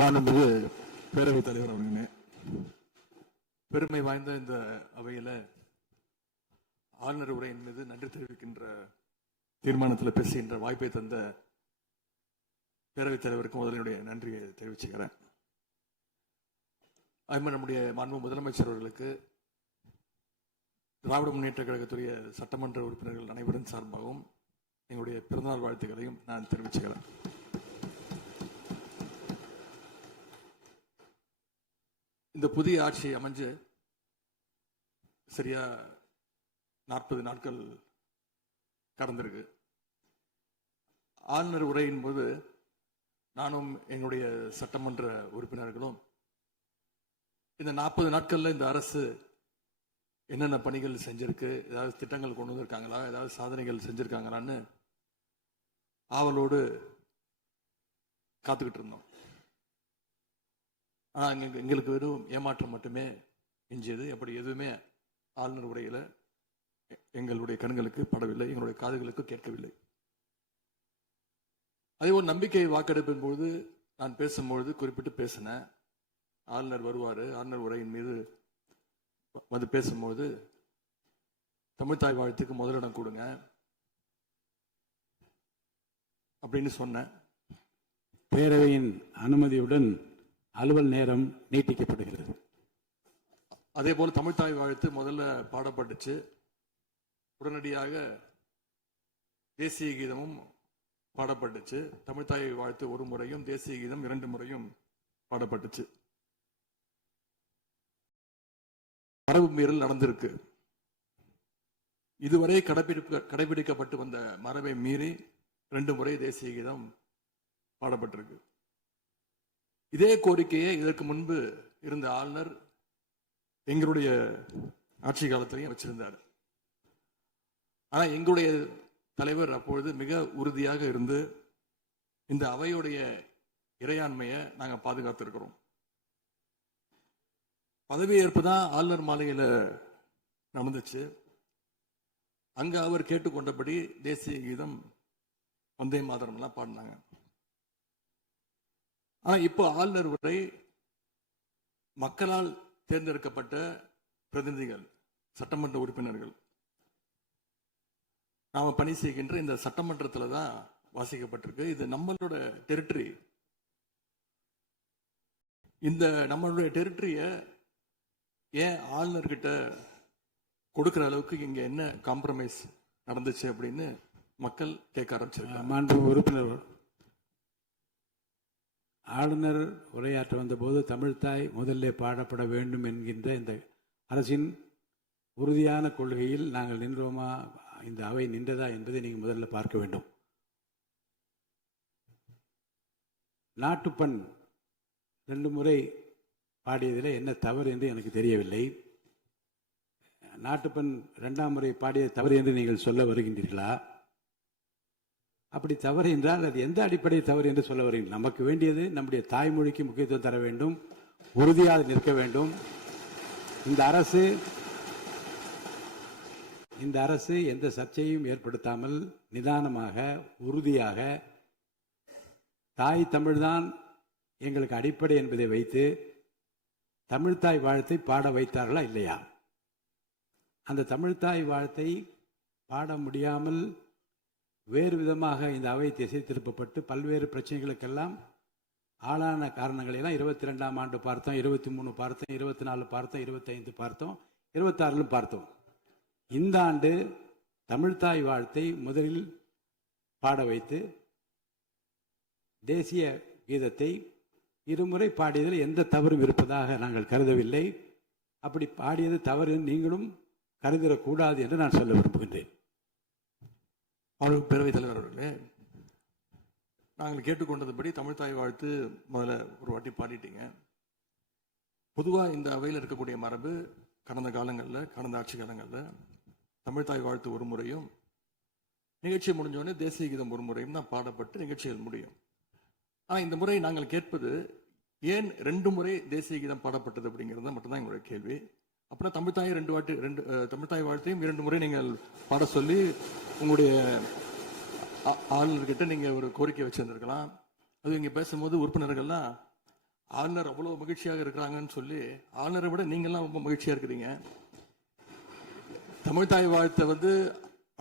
மாண்புமிகு பேரவைத் தலைவர் அவர்களே, பெருமை வாய்ந்த இந்த அவையில ஆளுநர் உரையின் மீது நன்றி தெரிவிக்கின்ற தீர்மானத்தில் பேசுகின்ற வாய்ப்பை தந்த பேரவைத் தலைவருக்கு முதலினுடைய நன்றியை தெரிவிச்சுக்கிறேன். அதுமாதிரி நம்முடைய மாண்பு முதலமைச்சர் அவர்களுக்கு திராவிட முன்னேற்ற கழகத்துடைய சட்டமன்ற உறுப்பினர்கள் அனைவரின் சார்பாகவும் எங்களுடைய பிறந்தநாள் வாழ்த்துக்களையும் நான் தெரிவிச்சுக்கிறேன். இந்த புதிய ஆட்சி அமைஞ்சு சரியா 40 நாட்கள் கடந்திருக்கு. ஆளுநர் உரையின் போது நானும் எங்களுடைய சட்டமன்ற உறுப்பினர்களும் இந்த 40 நாட்கள்ல இந்த அரசு என்னென்ன பணிகள் செஞ்சிருக்கு, ஏதாவது திட்டங்கள் கொண்டு வந்திருக்காங்களா, ஏதாவது சாதனைகள் செஞ்சிருக்காங்களான்னு ஆவலோடு காத்துக்கிட்டு இருந்தோம். ஆனால் எங்களுக்கு வெறும் ஏமாற்றம் மட்டுமே எஞ்சியது. அப்படி எதுவுமே ஆளுநர் உரையில எங்களுடைய கண்களுக்கு படவில்லை, எங்களுடைய காதுகளுக்கு கேட்கவில்லை. அதே ஒரு நம்பிக்கை வாக்கெடுப்பின் போது நான் பேசும்பொழுது குறிப்பிட்டு பேசினேன், ஆளுநர் வருவார், ஆளுநர் உரையின் மீது வந்து பேசும்போது தமிழ்தாய் வாழ்த்துக்கு முதலிடம் கொடுங்க அப்படின்னு சொன்னேன். பேரவையின் அனுமதியுடன் அலுவல் நேரம் நீட்டிக்கப்படுகிறது. அதே போல தமிழ்தாய் வாழ்த்து முதல்ல பாடப்பட்டுச்சு. உடனடியாக தேசிய கீதமும் பாடப்பட்டுச்சு. தமிழ்தாய் வாழ்த்து ஒரு முறையும் தேசிய கீதம் 2 முறையும் பாடப்பட்டுச்சு. மரபு மீறல் நடந்திருக்கு. இதுவரை கடைபிடிக்கப்பட்டு வந்த மரபை மீறி 2 முறை தேசிய கீதம் பாடப்பட்டிருக்கு. இதே கோரிக்கையை இதற்கு முன்பு இருந்த ஆளுநர் எங்களுடைய ஆட்சி காலத்திலையும் வச்சிருந்தார். ஆனா எங்களுடைய தலைவர் அப்பொழுது மிக உறுதியாக இருந்து இந்த அவையுடைய இறையாண்மையை நாங்க பாதுகாத்திருக்கிறோம். பதவியேற்பு தான் ஆளுநர் மாளிகையில் நடந்துச்சு. அங்க அவர் கேட்டுக்கொண்டபடி தேசிய கீதம் வந்தே மாதரம் எல்லாம் பாடினாங்க. ஆனா இப்போ ஆளுநர் உரை மக்களால் தேர்ந்தெடுக்கப்பட்ட பிரதிநிதிகள், சட்டமன்ற உறுப்பினர்கள் நாம பணி செய்கின்ற இந்த சட்டமன்றத்துல தான் வாசிக்கப்பட்டிருக்கு. இது நம்மளோட டெரிட்டரி. இந்த நம்மளுடைய டெரிட்டரிய ஏன் ஆளுநர்கிட்ட கொடுக்கிற அளவுக்கு இங்க என்ன காம்ப்ரமைஸ் நடந்துச்சு அப்படின்னு மக்கள் கேட்க ஆரம்பிச்சிருக்காங்க. மாண்பு உறுப்பினர், ஆளுநர் உரையாற்ற வந்தபோது தமிழ்தாய் முதல்ல பாடப்பட வேண்டும் என்கின்ற இந்த அரசின் உறுதியான கொள்கையில் நாங்கள் நின்றோமா, இந்த அவை நின்றதா என்பதை நீங்கள் முதல்ல பார்க்க வேண்டும். நாட்டுப்பண் 2 முறை பாடியதில் என்ன தவறு என்று எனக்கு தெரியவில்லை. நாட்டுப்பண் 2ஆம் முறை பாடியது தவறு என்று நீங்கள் சொல்ல வருகின்றீர்களா? அப்படி தவறு என்றால் அது எந்த அடிப்படை தவறு என்று சொல்ல வருகிறீர்கள்? நமக்கு வேண்டியது நம்முடைய தாய்மொழிக்கு முக்கியத்துவம் தர வேண்டும், உறுதியாக நிற்க வேண்டும். இந்த அரசு எந்த சர்ச்சையும் ஏற்படுத்தாமல் நிதானமாக உறுதியாக தாய் தமிழ்தான் எங்களுக்கு அடிப்படை என்பதை வைத்து தமிழ்தாய் வாழ்த்தை பாட வைத்தார்களா இல்லையா? அந்த தமிழ்தாய் வாழ்த்தை பாட முடியாமல் வேறு விதமாக இந்த அவை திசை திருப்பப்பட்டு பல்வேறு பிரச்சனைகளுக்கெல்லாம் ஆளான காரணங்களெல்லாம் 22ஆம் ஆண்டு பார்த்தோம், 23 பார்த்தோம், 24 பார்த்தோம், 25 பார்த்தோம், 26 பார்த்தோம். இந்த ஆண்டு தமிழ்தாய் வாழ்த்தை முதலில் பாட வைத்து தேசிய கீதத்தை 2 முறை பாடியதில் எந்த தவறும் இருப்பதாக நாங்கள் கருதவில்லை. அப்படி பாடியது தவறு நீங்களும் கருதிடக்கூடாது என்று நான் சொல்ல விரும்புகின்றேன். பேரவைத் தலைவர் அவர்களே, நாங்கள் கேட்டுக்கொண்டதுபடி தமிழ்தாய் வாழ்த்து முதல்ல ஒரு வாட்டி பாடிட்டீங்க. பொதுவாக இந்த அவையில் இருக்கக்கூடிய மரபு கடந்த காலங்களில், கடந்த ஆட்சி காலங்களில் தமிழ்தாய் வாழ்த்து ஒரு முறையும் நிகழ்ச்சி முடிஞ்சோடனே தேசிய கீதம் ஒரு முறையும் தான் பாடப்பட்டு நிகழ்ச்சிகள் முடியும். ஆனால் இந்த முறை நாங்கள் கேட்பது ஏன் 2 முறை தேசிய கீதம் பாடப்பட்டது அப்படிங்கிறது மட்டும்தான் எங்களுடைய கேள்வி. அப்படின்னா தமிழ்தாயை 2 வாட்டி தமிழ்தாய் வாழ்த்தையும் 2 முறை நீங்கள் பாட சொல்லி உங்களுடைய ஆளுநர்கிட்ட நீங்க ஒரு கோரிக்கை வச்சிருந்திருக்கலாம். அது இங்க பேசும்போது உறுப்பினர்கள்லாம் ஆளுநர் அவ்வளவு மகிழ்ச்சியாக இருக்கிறாங்கன்னு சொல்லி ஆளுநரை விட நீங்கெல்லாம் ரொம்ப மகிழ்ச்சியா இருக்கிறீங்க. தமிழ்தாய் வாழ்த்தை வந்து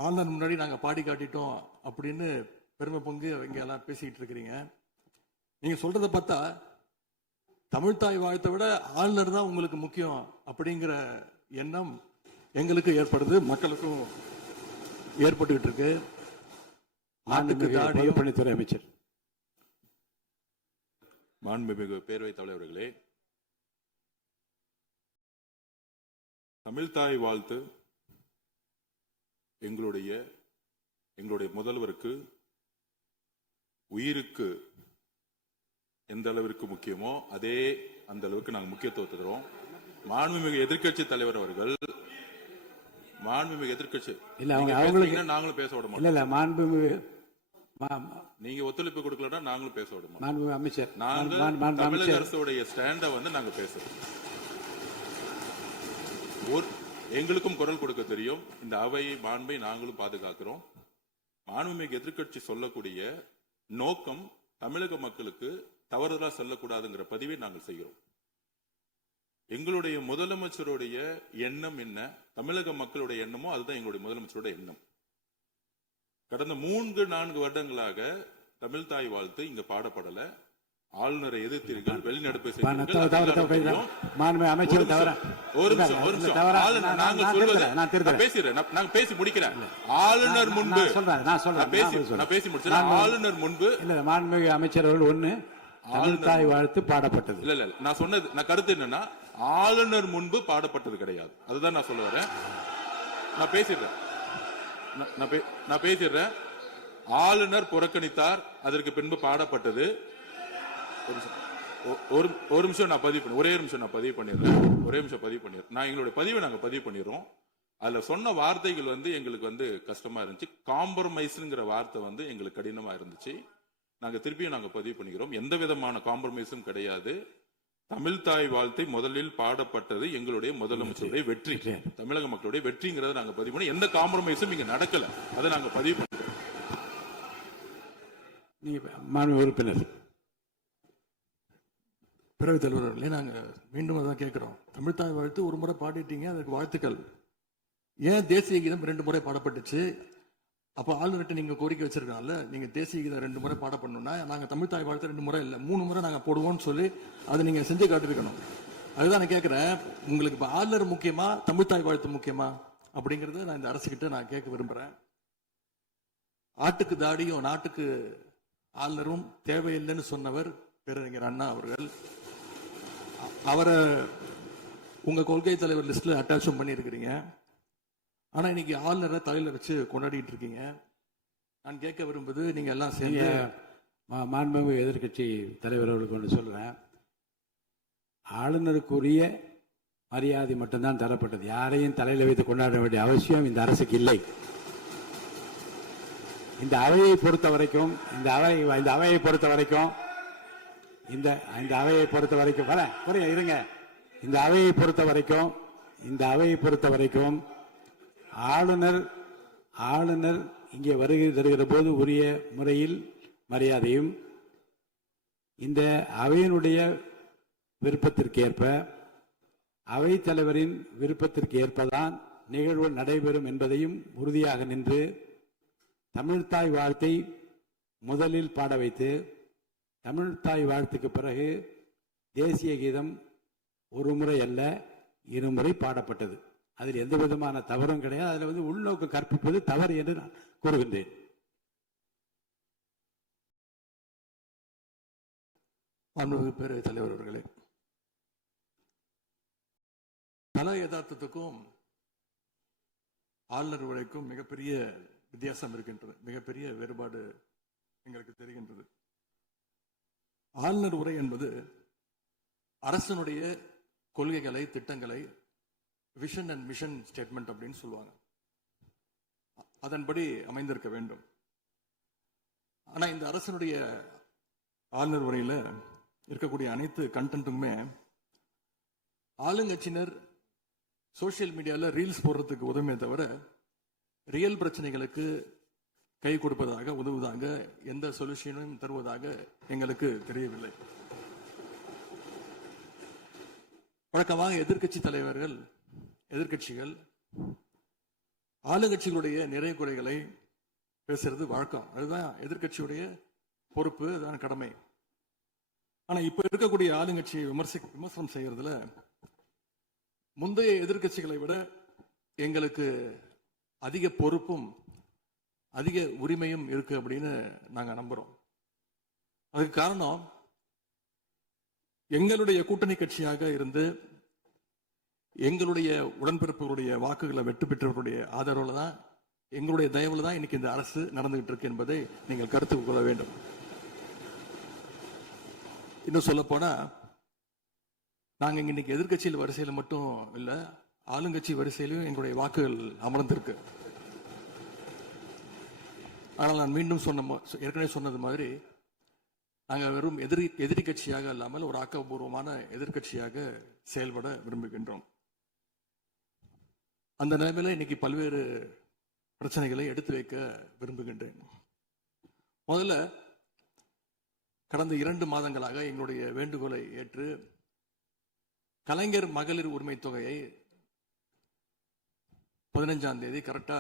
ஆளுநர் முன்னாடி நாங்க பாடி காட்டிட்டோம் அப்படின்னு பெருமை பொங்கு இங்க எல்லாம் பேசிக்கிட்டு இருக்கிறீங்க. நீங்க சொல்றத பார்த்தா தமிழ்தாய் வாழ்த்தை விட ஆளுநர் தான் உங்களுக்கு முக்கியம் அப்படிங்கிற எண்ணம் எங்களுக்கு ஏற்படுது, மக்களுக்கும் ஏற்பட்டுக்கிட்டு இருக்கு. பொதுப்பணித்துறை அமைச்சர். மாண்புமிகு பேரவைத் தலைவர்களே, தமிழ்தாய் வாழ்த்து எங்களுடைய முதல்வருக்கு உயிருக்கு எந்த அளவிற்கு முக்கியமோ அதே அந்த அளவுக்கு நாங்கள் முக்கியத்துவம் தருவோம். மாண்புமிகு எதிர்க்கட்சி தலைவர் அவர்கள் எதிர்க்கட்சி நாங்களும் பேச விட மாட்டோம். நீங்க ஒத்துழைப்பு கொடுக்கலன்னா நாங்களும் பேச விட மாட்டோம். அமைச்சர், தமிழக அரசுடைய ஸ்டாண்ட வந்து நாங்க பேசுறோம். எங்களுக்கும் குரல் கொடுக்க தெரியும். இந்த அவை மாண்பை நாங்களும் பாதுகாக்கிறோம். மாண்புமிகு எதிர்க்கட்சி சொல்லக்கூடிய நோக்கம் தமிழக மக்களுக்கு தவறுதலா செல்லக்கூடாதுங்கிற பதிவை நாங்கள் செய்கிறோம். எங்களுடைய முதலமைச்சருடைய எண்ணம் என்ன, தமிழக மக்களுடைய எண்ணமோ அதுதான் எங்களுடைய முதலமைச்சருடைய எண்ணம். கடந்த 3-4 வருடங்களாக தமிழ்தாய் வாழ்த்து இங்க பாடப்படல. ஆளுநரை எதிர்த்தீர்கள், வெளிநடப்பு பேசி முடிக்கிறேன். ஆளுநர் முன்பு ஆளுநர் முன்பு மாண்புமிகு அமைச்சர்கள் ஒண்ணு தமிழ்தாய் வாழ்த்து பாடப்பட்டது. இல்ல நான் சொன்னது, நான் கருத்து என்னன்னா ஆளுநர் முன்பு பாடப்பட்டது கிடையாது. அதுதான் நான் சொல்ல வரேன். நான் பேசிடுறேன். ஆளுநர் புறக்கணித்தார், அதற்கு பின்பு பாடப்பட்டது. ஒரு நிமிஷம் நான் பதிவு பண்ணி ஒரே நிமிஷம் நான் பதிவு பண்ணிடுறேன். நான் எங்களுடைய பதிவை நாங்க பதிவு பண்ணிடுறோம். அதுல சொன்ன வார்த்தைகள் வந்து எங்களுக்கு வந்து கஷ்டமா இருந்துச்சு. காம்ப்ரமைஸ்ங்கிற வார்த்தை வந்து எங்களுக்கு கடினமா இருந்துச்சு. நாங்க திருப்பியும் நாங்க பதிவு பண்ணிக்கிறோம். எந்த விதமான காம்ப்ரமைஸும் கிடையாது. தமிழ்தாய் வாழ்த்தை முதலில் பாடப்பட்டது எங்களுடைய முதலமைச்சருடைய வெற்றி, தமிழக மக்களுடைய வெற்றிங்கிறத நாங்க பதிவு பண்ணி எந்த காம்ப்ரமைஸும் இங்க நடக்கல. அதை நாங்க பதிவு பண்றோம். உறுப்பினர் பேரவைத் தலைவர்களே, நாங்க மீண்டும் அதான் கேட்கிறோம். தமிழ்தாய் வாழ்த்து ஒரு முறை பாடிட்டீங்க, அதுக்கு வாழ்த்துக்கள். ஏன் தேசிய கீதம் 2 முறை பாடப்பட்டுச்சு? அப்ப ஆளுநர்கிட்ட நீங்க கோரிக்கை வச்சிருக்கனால நீங்க தேசிய கீதம் 2 முறை பாட பண்ணணும்னா நாங்க தமிழ்தாய் வாழ்த்து 2 முறை இல்ல 3 முறை நாங்க போடுவோம்னு சொல்லி அதை நீங்க செஞ்சு காட்டிருக்கணும். அதுதான் நான் கேட்கிறேன். உங்களுக்கு இப்ப ஆளுநர் முக்கியமா, தமிழ்தாய் வாழ்த்து முக்கியமா அப்படிங்கறத நான் இந்த அரசுகிட்ட நான் கேட்க விரும்புறேன். ஆட்டுக்கு தாடியும் நாட்டுக்கு ஆளுநரும் தேவையில்லைன்னு சொன்னவர் பேரறிஞர் அண்ணா அவர்கள். அவரை உங்க கொள்கை தலைவர் லிஸ்ட்ல அட்டாச்சும் பண்ணியிருக்கிறீங்க. ஆனா இன்னைக்கு ஆளுநரை தலையில வச்சு கொண்டாடிட்டு இருக்கீங்க. நான் கேட்க விரும்புது, நீங்க எல்லாம் சேர்ந்து மாண்புமிகு எதிர்க்கட்சி தலைவர் அவர்களுக்கு ஒன்று சொல்றேன். ஆளுநருக்குரிய மரியாதை மட்டும்தான் தரப்பட்டது. யாரையும் தலையில வைத்து கொண்டாட வேண்டிய அவசியம் இந்த அரசுக்கு இல்லை. இந்த அவையை பொறுத்த வரைக்கும் இந்த அவையை பொறுத்த வரைக்கும் ஆளுநர் இங்கே வருகை தருகிற போது உரிய முறையில் மரியாதையும், இந்த அவையினுடைய விருப்பத்திற்கேற்ப அவைத் தலைவரின் விருப்பத்திற்கு ஏற்பதான் நிகழ்வு நடைபெறும் என்பதையும் உறுதியாக நின்று தமிழ்தாய் வாழ்த்தை முதலில் பாட வைத்து தமிழ்தாய் வாழ்த்துக்கு பிறகு தேசிய கீதம் ஒரு முறை அல்ல 2 முறை பாடப்பட்டது. அதில் எந்த விதமான தவறும் கிடையாது. அதில் வந்து உள்நோக்கு கற்பிப்பது தவறு என்று நான் கூறுகின்றேன். பேரவைத் தலைவர் அவர்களே, கல யதார்த்தத்துக்கும் ஆளுநர் உரைக்கும் மிகப்பெரிய வித்தியாசம் இருக்கின்றது. மிகப்பெரிய வேறுபாடு எங்களுக்கு தெரிகின்றது. ஆளுநர் உரை என்பது அரசனுடைய கொள்கைகளை, திட்டங்களை, விஷன் அண்ட் மிஷன் ஸ்டேட்மெண்ட் அப்படின்னு சொல்லுவாங்க. அதன்படி அமைந்திருக்க வேண்டும். ஆனா இந்த அரசனுடைய ஆளுநர் உரையில இருக்கக்கூடிய அனைத்து கண்டென்ட்டுமே ஆளுங்கட்சியினர் சோசியல் மீடியால ரீல்ஸ் போடுறதுக்கு உதவுமே தவிர ரியல் பிரச்சனைகளுக்கு கை கொடுப்பதாக, உதவுவதாக, எந்த சொல்யூஷனும் தருவதாக எங்களுக்கு தெரியவில்லை. வழக்கமாக எதிர்க்கட்சி தலைவர்கள், எதிர்க்கட்சிகள் ஆளுங்கட்சிகளுடைய நிறை குறைகளை பேசுறது வழக்கம். அதுதான் எதிர்க்கட்சியுடைய பொறுப்பு, அதுதான் கடமை. ஆனா இப்ப இருக்கக்கூடிய ஆளுங்கட்சியை விமர்சனம் செய்யறதுல முந்தைய எதிர்க்கட்சிகளை விட எங்களுக்கு அதிக பொறுப்பும் அதிக உரிமையும் இருக்கு அப்படின்னு நாங்க நம்புறோம். அதுக்கு காரணம், எங்களுடைய கூட்டணி கட்சியாக இருந்து எங்களுடைய உடன்பிறப்புகளுடைய வாக்குகளை வெற்றி பெற்றவர்களுடைய ஆதரவுல தான், எங்களுடைய தயவுல தான் இன்னைக்கு இந்த அரசு நடந்துகிட்டு இருக்கு என்பதை நீங்கள் கருத்துக் கொள்ள வேண்டும். இன்னும் சொல்ல போனா, நாங்க இன்னைக்கு எதிர்க்கட்சியில் வரிசையில் மட்டும் இல்ல, ஆளுங்கட்சி வரிசையிலும் எங்களுடைய வாக்குகள் அமர்ந்திருக்கு. ஆனால் நான் மீண்டும் ஏற்கனவே சொன்னது மாதிரி, நாங்க வெறும் எதிரி கட்சியாக இல்லாமல் ஒரு ஆக்கப்பூர்வமான எதிர்க்கட்சியாக செயல்பட விரும்புகின்றோம். அந்த நிலைமையில இன்னைக்கு பல்வேறு பிரச்சனைகளை எடுத்து வைக்க விரும்புகின்றேன். முதல்ல, கடந்த 2 மாதங்களாக எங்களுடைய வேண்டுகோளை ஏற்று கலைஞர் மகளிர் உரிமை தொகையை 15ஆம் தேதி கரெக்டா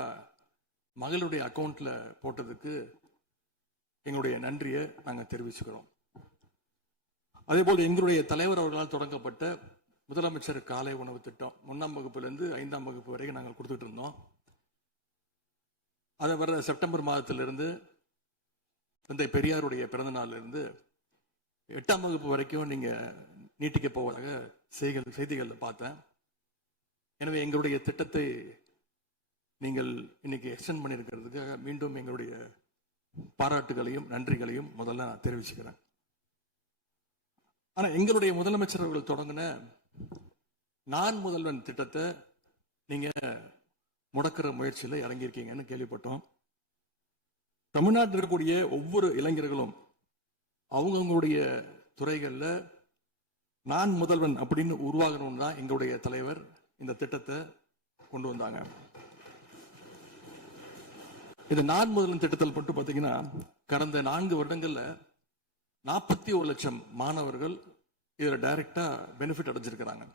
மகளுடைய அக்கௌண்ட்ல போட்டதுக்கு எங்களுடைய நன்றியை நாங்க தெரிவிச்சுக்கிறோம். அதே போல எங்களுடைய தலைவர் அவர்களால் தொடங்கப்பட்ட முதலமைச்சர் காலை உணவு திட்டம் 1ஆம் வகுப்பிலிருந்து 5ஆம் வகுப்பு வரைக்கும் நாங்கள் கொடுத்துட்டு இருந்தோம். அதை வர செப்டம்பர் மாதத்திலிருந்து தந்தை பெரியாருடைய பிறந்த நாள்ல இருந்து 8ஆம் வகுப்பு வரைக்கும் நீங்க நீட்டிக்க போவதாக செய்திகள்ல பார்த்தேன். எனவே எங்களுடைய திட்டத்தை நீங்கள் இன்னைக்கு எக்ஸ்டெண்ட் பண்ணியிருக்கிறதுக்காக மீண்டும் எங்களுடைய பாராட்டுகளையும் நன்றிகளையும் முதல்ல நான் தெரிவிச்சுக்கிறேன். ஆனா எங்களுடைய முதலமைச்சர் அவர்கள் தொடங்கின நான் முதல்வன் திட்டத்தை நீங்க முடக்கிற முயற்சியில இறங்கியிருக்கீங்கன்னு கேள்விப்பட்டோம். தமிழ்நாட்டில் இருக்கக்கூடிய ஒவ்வொரு இளைஞர்களும் அவங்களுடைய துறைகள்ல நான் முதல்வன் அப்படின்னு உருவாகணும்னு தான் எங்களுடைய தலைவர் இந்த திட்டத்தை கொண்டு வந்தாங்க. இந்த நான் முதல்வன் திட்டத்தில் மட்டும் பாத்தீங்கன்னா, கடந்த 4 வருடங்கள்ல 41 லட்சம் மாணவர்கள் இதுல டைரக்டா பெனிஃபிட் அடைஞ்சிருக்கிறாங்க.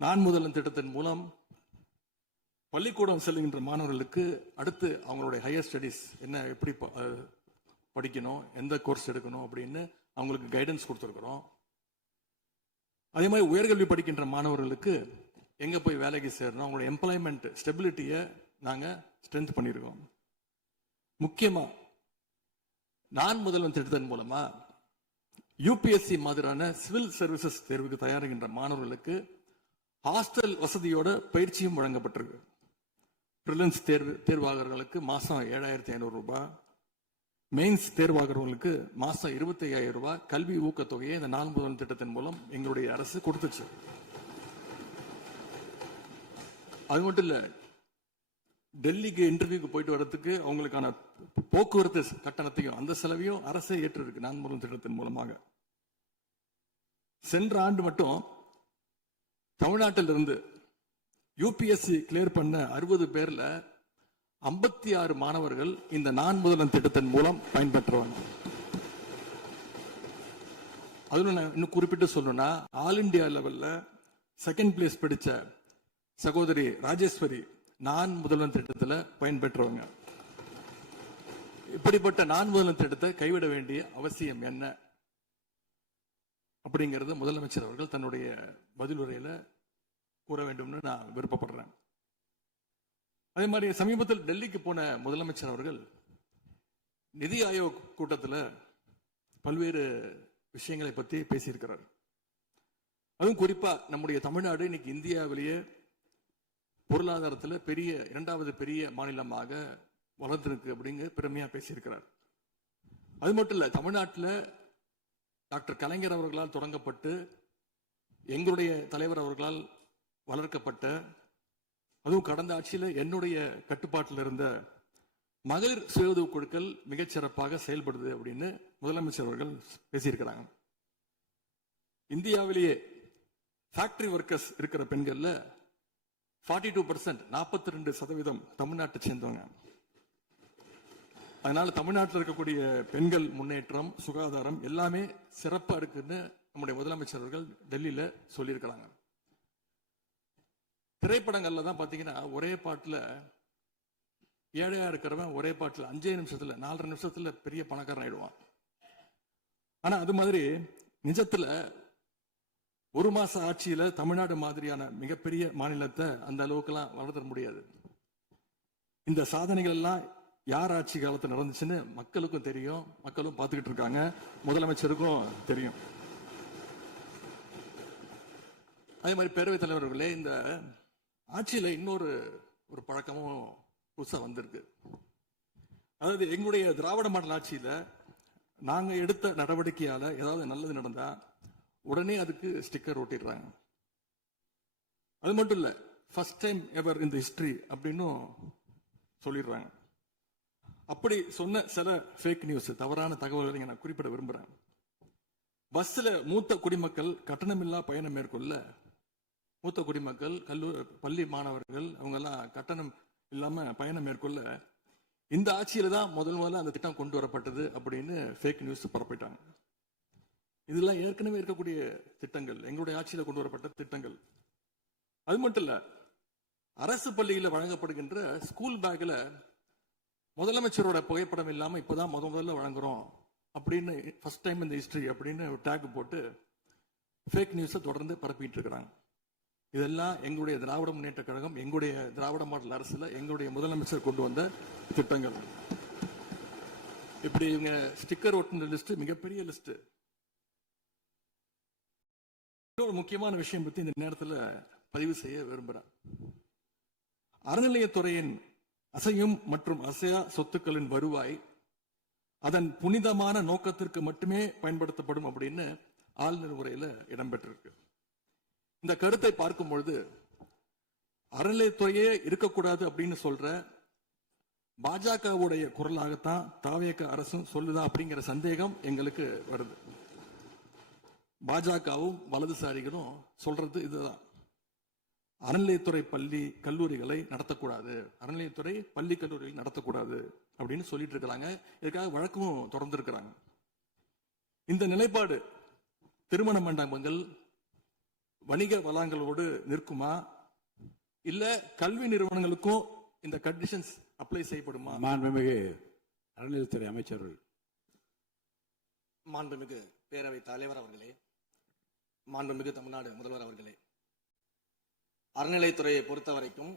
நான் முதல்வன் திட்டத்தின் மூலம் பள்ளிக்கூடம் செல்கின்ற மாணவர்களுக்கு அடுத்து அவங்களுடைய ஹையர் ஸ்டடீஸ் என்ன, எப்படி படிக்கணும், எந்த கோர்ஸ் எடுக்கணும் அப்படின்னு அவங்களுக்கு கைடன்ஸ் கொடுத்துருக்கிறோம். அதே மாதிரி உயர்கல்வி படிக்கின்ற மாணவர்களுக்கு எங்க போய் வேலைக்கு சேரணும், அவங்களுடைய எம்ப்ளாய்மெண்ட் ஸ்டெபிலிட்டியை நாங்க ஸ்ட்ரென்த் பண்ணியிருக்கோம். முக்கியமா நான் முதல்வன் திட்டத்தின் மூலமா யூபிஎஸ்சி மாதிரியான சிவில் சர்வீசஸ் தேர்வுக்கு தயாரிக்கின்ற மாணவர்களுக்கு ஹாஸ்டல் வசதியோட பயிற்சியும் வழங்கப்பட்டிருக்கு. பிரிலிம்ஸ் தேர்வாளர்களுக்கு மாசம் 7,500 ரூபாய், மெயின்ஸ் தேர்வாகிறவங்களுக்கு மாசம் 25,000 ரூபாய் கல்வி ஊக்கத்தொகையை இந்த நான் முதல்வன் திட்டத்தின் மூலம் எங்களுடைய அரசு கொடுத்துச்சு. அது மட்டும் இல்ல, டெல்லிக்கு இன்டர்வியூக்கு போயிட்டு வர்றதுக்கு அவங்களுக்கான போக்குவரத்து கட்டணத்தையும் அந்த செலவையும் அரசே ஏற்றிருக்கு நான் முதல்வன் திட்டத்தின் மூலமாக. சென்ற ஆண்டு மட்டும் தமிழ்நாட்டில் இருந்து யூபிஎஸ்சி கிளியர் பண்ண 60 பேர்ல 56 மாணவர்கள் இந்த நான் முதல்வன் திட்டத்தின் மூலம் பயன்பெற்றவாங்க. அதுல இன்னும் குறிப்பிட்டு சொல்லணும்னா, ஆல் இண்டியா லெவல்ல 2nd பிளேஸ் படிச்ச சகோதரி ராஜேஸ்வரி நான் முதல்வன் திட்டத்துல பயன்பெற்றவங்க. இப்படிப்பட்ட நான் முதல்வன் திட்டத்தை கைவிட வேண்டிய அவசியம் என்ன அப்படிங்கறது முதலமைச்சர் அவர்கள் தன்னுடைய பதில் உரையில கூற வேண்டும்னு நான் விருப்பப்படுறேன். அதே மாதிரி சமீபத்தில் டெல்லிக்கு போன முதலமைச்சர் அவர்கள் நிதி ஆயோக் கூட்டத்தில் பல்வேறு விஷயங்களை பத்தி பேசியிருக்கிறார். அதுவும் குறிப்பா நம்முடைய தமிழ்நாடு இன்னைக்கு இந்தியாவிலேயே பொருளாதாரத்தில் 2வது பெரிய மாநிலமாக வளர்ந்திருக்கு அப்படிங்க பெருமையா பேசியிருக்கிறார். அது மட்டும் இல்ல, தமிழ்நாட்டில் டாக்டர் கலைஞர் அவர்களால் தொடங்கப்பட்டு எங்களுடைய தலைவர் அவர்களால் வளர்க்கப்பட்ட, அதுவும் கடந்த ஆட்சியில் என்னுடைய கட்டுப்பாட்டில் இருந்த மகளிர் சுய உதவி குழுக்கள் மிகச்சிறப்பாக செயல்படுது அப்படின்னு முதலமைச்சர் அவர்கள் பேசியிருக்கிறாங்க. இந்தியாவிலேயே ஃபேக்டரி ஒர்க்கர்ஸ் இருக்கிற பெண்கள்ல 42%, 42% தமிழ்நாட்டை சேர்ந்தவங்க. அதனால தமிழ்நாட்டில் இருக்கக்கூடிய பெண்கள் முன்னேற்றம், சுகாதாரம் எல்லாமே சிறப்பா இருக்குன்னு நம்முடைய முதலமைச்சர் அவர்கள் டெல்லியில சொல்லியிருக்கிறாங்க. திரைப்படங்கள்ல தான் பாத்தீங்கன்னா ஒரே பாட்டுல ஏழையா இருக்கிறவன் ஒரே பாட்டுல 5 நிமிஷத்துல 4.5 நிமிஷத்துல பெரிய பணக்காரன் ஆயிடுவான். ஆனா அது மாதிரி நிஜத்துல ஒரு மாச ஆட்சியில தமிழ்நாடு மாதிரியான மிகப்பெரிய மாநிலத்தை அந்த அளவுக்குலாம் வளர்த்த முடியாது. இந்த சாதனைகள் எல்லாம் யார் ஆட்சி காலத்தில் நடந்துச்சுன்னு மக்களுக்கும் தெரியும், மக்களும் பார்த்துக்கிட்டு இருக்காங்க, முதலமைச்சருக்கும் தெரியும். அதே மாதிரி பேரவைத் தலைவர்களே, இந்த ஆட்சியில இன்னொரு பழக்கமும் புதுசா வந்திருக்கு. அதாவது எங்களுடைய திராவிட மாடல் ஆட்சியில நாங்க எடுத்த நடவடிக்கையால ஏதாவது நல்லது நடந்தா உடனே அதுக்கு ஸ்டிக்கர் ஒட்டிடுறாங்க. அது மட்டும் இல்ல, ஃபர்ஸ்ட் டைம் எவர் இன் தி ஹிஸ்டரி அப்படின்னு சொல்லிடுறாங்க. அப்படி சொன்ன சில ஃபேக் நியூஸ், தவறான தகவல்களை நான் குறிப்பிட விரும்புறேன். பஸ்ல மூத்த குடிமக்கள் கட்டணமில்லா பயணம் மேற்கொள்ள, மூத்த குடிமக்கள் பள்ளி மாணவர்கள் அவங்க எல்லாம் கட்டணம் இல்லாம பயணம் மேற்கொள்ள இந்த ஆட்சியில தான் முதல்ல அந்த திட்டம் கொண்டு வரப்பட்டது அப்படின்னு ஃபேக் நியூஸ் பரப்பிட்டாங்க. இதெல்லாம் ஏற்கனவே இருக்கக்கூடிய திட்டங்கள், எங்களுடைய ஆட்சியில கொண்டு வரப்பட்ட திட்டங்கள். அது மட்டும் இல்ல, அரசு பள்ளியில வழங்கப்படுகின்ற ஸ்கூல் பேக்ல முதலமைச்சரோட புகைப்படம் இல்லாம இப்பதான் முதல்ல வழங்குறோம் அப்படின்னு, ஃபர்ஸ்ட் டைம் இந்த ஹிஸ்டரி அப்படின்னு டேக் போட்டு ஃபேக் நியூஸை தொடர்ந்து பரப்பிட்டு இருக்கிறாங்க. இதெல்லாம் எங்களுடைய திராவிட முன்னேற்ற கழகம், எங்களுடைய திராவிட மாடல் அரசுல எங்களுடைய முதலமைச்சர் கொண்டு வந்த திட்டங்கள். இப்படி இவங்க ஸ்டிக்கர் ஒட்டின லிஸ்ட் மிகப்பெரிய லிஸ்ட். இன்னொரு முக்கியமான விஷயம் பத்தி இந்த நேரத்தில் பதிவு செய்ய விரும்புறேன். அறநிலையத்துறையின் அசையும் மற்றும் அசையா சொத்துக்களின் வருவாய் அதன் புனிதமான நோக்கத்திற்கு மட்டுமே பயன்படுத்தப்படும் அப்படின்னு ஆளுநர் உரையில இடம்பெற்றிருக்கு. இந்த கருத்தை பார்க்கும் பொழுது அறநிலையத்துறையே இருக்கக்கூடாது அப்படின்னு சொல்ற பாஜகவுடைய குரலாகத்தான் தாவேக அரசும் சொல்லுதா அப்படிங்கிற சந்தேகம் எங்களுக்கு வருது. பாஜகவும் வலதுசாரிகளும் சொல்றது இதுதான், அறநிலையத்துறை பள்ளி கல்லூரிகளை நடத்தக்கூடாது, அறநிலையத்துறை பள்ளி கல்லூரிகள் நடத்தக்கூடாது அப்படின்னு சொல்லிட்டு இருக்கிறாங்க. இதுக்காக வழக்கும் தொடர்ந்து இருக்கிறாங்க. இந்த நிலைப்பாடு திருமண மண்டபங்கள் வணிக வளங்களோடு நிற்குமா, இல்ல கல்வி நிறுவனங்களுக்கும் இந்த கண்டிஷன்ஸ் அப்ளை செய்யப்படுமா? மாண்புமிகு அறநிலையத்துறை அமைச்சர்கள். மாண்புமிகு பேரவைத் தலைவர் அவர்களே, மாண்புமிகு தமிழ்நாடு முதல்வர் அவர்களே, அறநிலையத்துறையை பொறுத்த வரைக்கும்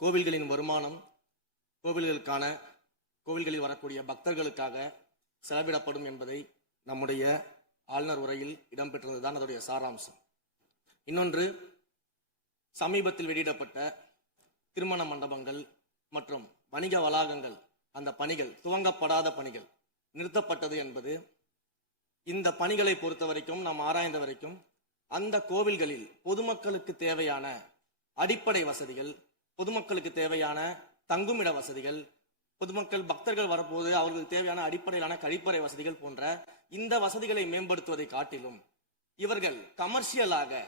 கோவில்களின் வருமானம் கோவில்களில் வரக்கூடிய பக்தர்களுக்காக செலவிடப்படும் என்பதை நம்முடைய ஆளுநர் உரையில் இடம்பெற்றதுதான் அதனுடைய சாராம்சம். இன்னொன்று, சமீபத்தில் வெளியிடப்பட்ட திருமண மண்டபங்கள் மற்றும் வணிக வளாகங்கள், அந்த பணிகள் துவங்கப்படாத பணிகள் நிறுத்தப்பட்டது என்பது, இந்த பணிகளை பொறுத்த வரைக்கும் நாம் ஆராய்ந்த வரைக்கும் அந்த கோவில்களில் பொதுமக்களுக்கு தேவையான அடிப்படை வசதிகள், பொதுமக்களுக்கு தேவையான தங்குமிட வசதிகள், பொதுமக்கள் பக்தர்கள் வரப்போது அவர்களுக்கு தேவையான அடிப்படையிலான கழிப்பறை வசதிகள் போன்ற இந்த வசதிகளை மேம்படுத்துவதை காட்டிலும் இவர்கள் கமர்ஷியலாக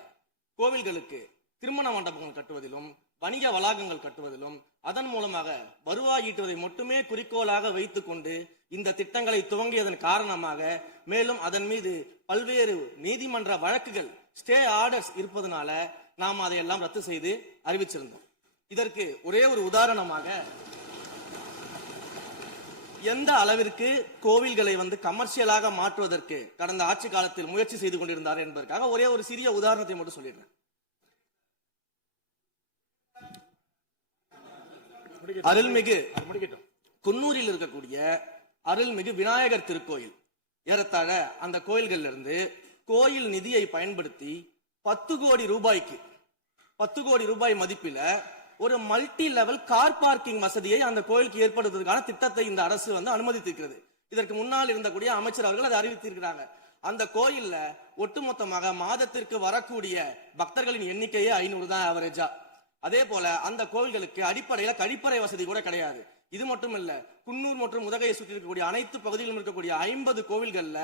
கோவில்களுக்கு திருமண மண்டபங்கள் கட்டுவதிலும் வணிக வளாகங்கள் கட்டுவதிலும் அதன் மூலமாக வருவாய் ஈட்டுவதை மட்டுமே குறிக்கோளாக வைத்துக் கொண்டு இந்த திட்டங்களை துவங்கியதன் காரணமாக மேலும் அதன் மீது பல்வேறு நீதிமன்ற வழக்குகள், ஸ்டே ஆர்டர்ஸ் இருப்பதனால நாம் அதையெல்லாம் ரத்து செய்து அறிவிச்சிருந்தோம். இதற்கு ஒரே ஒரு உதாரணமாக, எந்த அளவிற்கு கோவில்களை கமர்ஷியலாக மாற்றுவதற்கு கடந்த ஆட்சி காலத்தில் முயற்சி செய்து கொண்டிருந்தார் என்பதற்காக ஒரே ஒரு சிறிய உதாரணத்தை மட்டும் சொல்லிடுறேன். அருள்மிகு குன்னூரில் இருக்கக்கூடிய அருள்மிகு விநாயகர் திருக்கோயில், ஏறத்தாழ அந்த கோயில்கள்ல இருந்து கோயில் நிதியை பயன்படுத்தி 10 கோடி ரூபாய்க்கு 10 கோடி ரூபாய் மதிப்பில ஒரு மல்டி லெவல் கார் பார்க்கிங் வசதியை அந்த கோயிலுக்கு ஏற்படுத்துவதற்கான திட்டத்தை இந்த அரசு அனுமதித்திருக்கிறது. இதற்கு முன்னால் இருந்தக்கூடிய அமைச்சர் அவர்கள் அதை அறிவித்திருக்கிறாங்க. அந்த கோயில்ல ஒட்டுமொத்தமாக மாதத்திற்கு வரக்கூடிய பக்தர்களின் எண்ணிக்கையே 500 தான் ஆவரேஜா. அதே போல அந்த கோவில்களுக்கு அடிப்படையில கழிப்பறை வசதி கூட கிடையாது. இது மட்டும் இல்ல, குன்னூர் மற்றும் உதகையை சுற்றி இருக்கக்கூடிய அனைத்து பகுதிகளிலும் இருக்கக்கூடிய 50 கோவில்கள்ல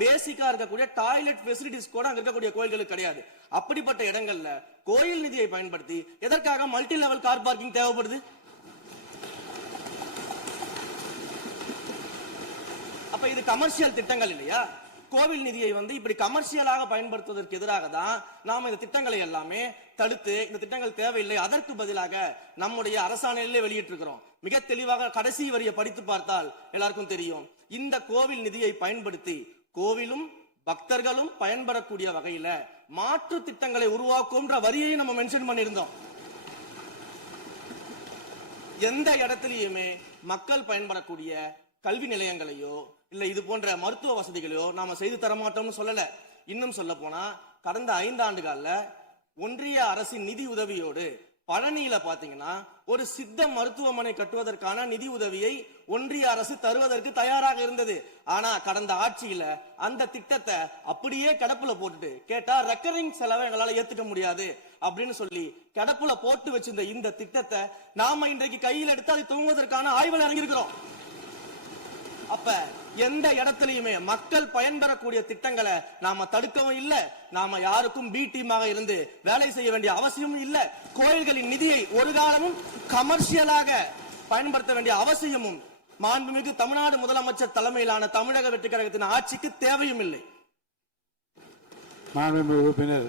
பேசிக்கா இருக்கக்கூடிய டாய்லெட் ஃபெசிலிட்டிஸ் கூட அங்க இருக்கக்கூடிய கோயில்களுக்கு கிடையாது. அப்படிப்பட்ட இடங்கள்ல கோயில் நிதியை பயன்படுத்தி எதற்காக மல்டி லெவல் கார் பார்க்கிங் தேவைப்படுது? அப்ப இது கமர்ஷியல் திட்டங்கள் இல்லையா? கோவில் நிதியை இப்படி கமர்ஷியலாக பயன்படுத்துவதற்கு எதிராக தான் நாம இந்த திட்டங்களை எல்லாமே தடுத்து இந்த திட்டங்கள் தேவையில்லை, அதற்கு பதிலாக நம்முடைய அரசாணையிலே வெளியிட்டிருக்கிறோம். மிக தெளிவாக கடைசி வரியை படித்து பார்த்தால் எல்லாருக்கும் தெரியும். இந்த கோவில் நிதியை பயன்படுத்தி கோவிலும் பக்தர்களும் பயன்படக்கூடிய வகையில மாற்று திட்டங்களை உருவாக்கும்ன்ற வரியை நம்ம மென்ஷன் பண்ணியிருந்தோம். எந்த இடத்திலையுமே மக்கள் பயன்படக்கூடிய கல்வி நிலையங்களையோ இல்ல இது போன்ற மருத்துவ வசதிகளையோ நாம செய்து தரமாட்டோம்னு சொல்லல. இன்னும் சொல்ல போனா கடந்த 5 ஆண்டுகள்ல ஒன்றிய அரசின் நிதி உதவியோடு பழனியில பாத்தீங்கன்னா ஒரு சித்த மருத்துவமனை கட்டுவதற்கான நிதி உதவியை ஒன்றிய அரசு தருவதற்கு தயாராக இருந்தது. ஆனா கடந்த ஆட்சியில அந்த திட்டத்தை அப்படியே கிடப்புல போட்டுட்டு கேட்டா ரெக்கரிங் செலவை எங்களால ஏத்துக்க முடியாது அப்படின்னு சொல்லி கிடப்புல போட்டு வச்சிருந்த இந்த திட்டத்தை நாம இன்றைக்கு கையில் எடுத்து அதை துவங்குவதற்கான ஆய்வில் இறங்கியிருக்கிறோம். அப்ப எந்த இடத்திலையுமே மக்கள் பயன்பெறக்கூடிய திட்டங்களை நாம தடுக்கவும் இல்ல, நாம யாருக்கும் பி டீமாக இருந்து வேலை செய்ய வேண்டிய அவசியமும் இல்ல. கோயில்களின் நிதியை ஒரு காலமும் கமர்ஷியலாக பயன்படுத்த வேண்டிய அவசியமும் மாண்புமிகு தமிழ்நாடு முதலமைச்சர் தலைமையிலான தமிழக வெற்றி கழகத்தின் ஆட்சிக்கு தேவையும் இல்லை. மாண்புமிகு உறுப்பினர்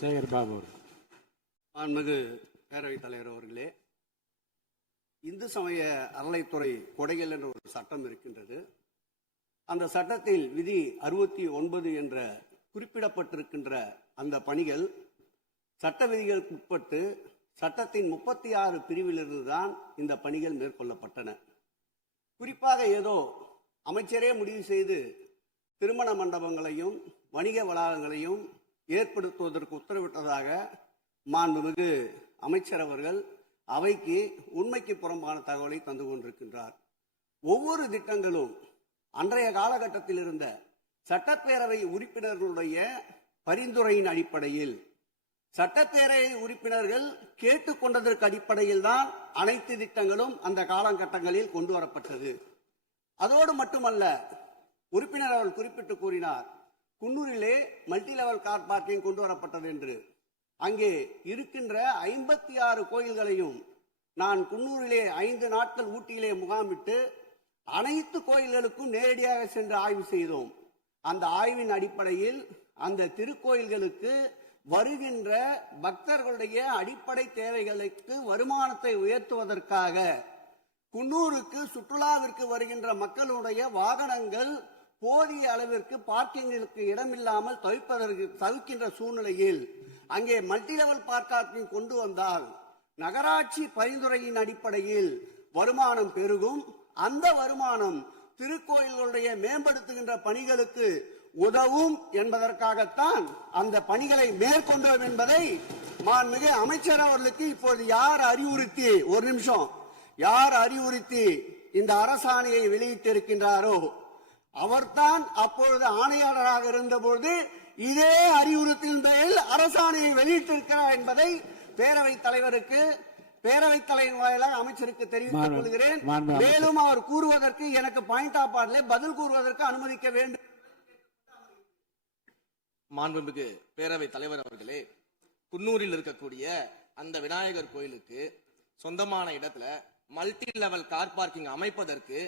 சேகர் பாபு. மாண்புமிகு பேரவைத் தலைவர் அவர்களே, இந்து சமய அறநிலைத்துறை கொடைகள் என்ற ஒரு சட்டம் இருக்கின்றது. அந்த சட்டத்தில் விதி 69 என்ற குறிப்பிடப்பட்டிருக்கின்ற அந்த பணிகள் சட்ட விதிகளுக்கு உட்பட்டு சட்டத்தின் 36 பிரிவிலிருந்து தான் இந்த பணிகள் மேற்கொள்ளப்பட்டன. குறிப்பாக ஏதோ அமைச்சரே முடிவு செய்து திருமண மண்டபங்களையும் வணிக வளாகங்களையும் ஏற்படுத்துவதற்கு உத்தரவிட்டதாக மாண்புமிகு அமைச்சர் அவர்கள் அவைக்கு உண்மைக்கு புறம்பான தகவலை தந்து கொண்டிருக்கின்றார். ஒவ்வொரு திட்டங்களும் அன்றைய காலகட்டத்தில் இருந்த சட்டப்பேரவை உறுப்பினர்களுடைய பரிந்துரையின் அடிப்படையில் சட்டப்பேரவை உறுப்பினர்கள் கேட்டுக்கொண்டதற்கு அடிப்படையில் தான் அனைத்து திட்டங்களும் அந்த காலகட்டங்களில் கொண்டு வரப்பட்டது. அதோடு மட்டுமல்ல, உறுப்பினர் அவர்கள் குறிப்பிட்டு கூறினார், குன்னூரிலே மல்டி லெவல் கார் பார்க்கிங் கொண்டு வரப்பட்டது என்று. அங்கே இருக்கின்ற 56 கோயில்களையும் நான் குன்னூரிலே 5 நாட்கள் ஊட்டியிலே முகாமிட்டு அனைத்து கோயில்களுக்கும் நேரடியாக சென்று ஆய்வு செய்தோம். அந்த ஆய்வின் அடிப்படையில் அந்த திருக்கோயில்களுக்கு வருகின்ற பக்தர்களுடைய அடிப்படை தேவைகளுக்கு வருமானத்தை உயர்த்துவதற்காக குன்னூருக்கு சுற்றுலாவிற்கு வருகின்ற மக்களுடைய வாகனங்கள் போதிய அளவிற்கு பார்க்கிங்களுக்கு இடமில்லாமல் தவிர்க்கின்ற சூழ்நிலையில் அங்கே மல்டி லெவல் பார்க்கிங் கொண்டு வந்தால் நகராட்சி பரிந்துரையின் அடிப்படையில் வருமானம் பெருகும். அந்த வருமானம் திருக்கோயில்களுடைய மேம்படுத்துகின்ற பணிகளுக்கு உதவும் என்பதற்காகத்தான் அந்த பணிகளை மேற்கொண்டோம் என்பதை மாண்புமிகு அமைச்சர் அவர்களுக்கு இப்போது யார் அறிவுறுத்தி, ஒரு நிமிஷம், யார் அறிவுறுத்தி இந்த அரசாணையை வெளியிட்டிருக்கின்றாரோ அவர்தான் அப்பொழுது ஆணையாளராக இருந்தபோது இதே அறிவுறுத்தின் பேரில் அரசாணையை வெளியிட்டிருக்கிறார் என்பதை பேரவைத் தலைவருக்கு, பேரவைத் தலைவர் வாயிலாக அமைச்சருக்கு தெரிவித்துக் கொள்கிறேன். மேலும் அவர் கூறுவதற்கு எனக்கு பாயிண்ட் ஆஃப் ஆர்டர் பதில் கூறுவதற்கு அனுமதிக்க வேண்டும். மாண்புமிகு பேரவைத் தலைவர் அவர்களே, குன்னூரில் இருக்கக்கூடிய அந்த விநாயகர் கோயிலுக்கு சொந்தமான இடத்துல மல்டி லெவல் கார் பார்க்கிங் அமைப்பதற்கு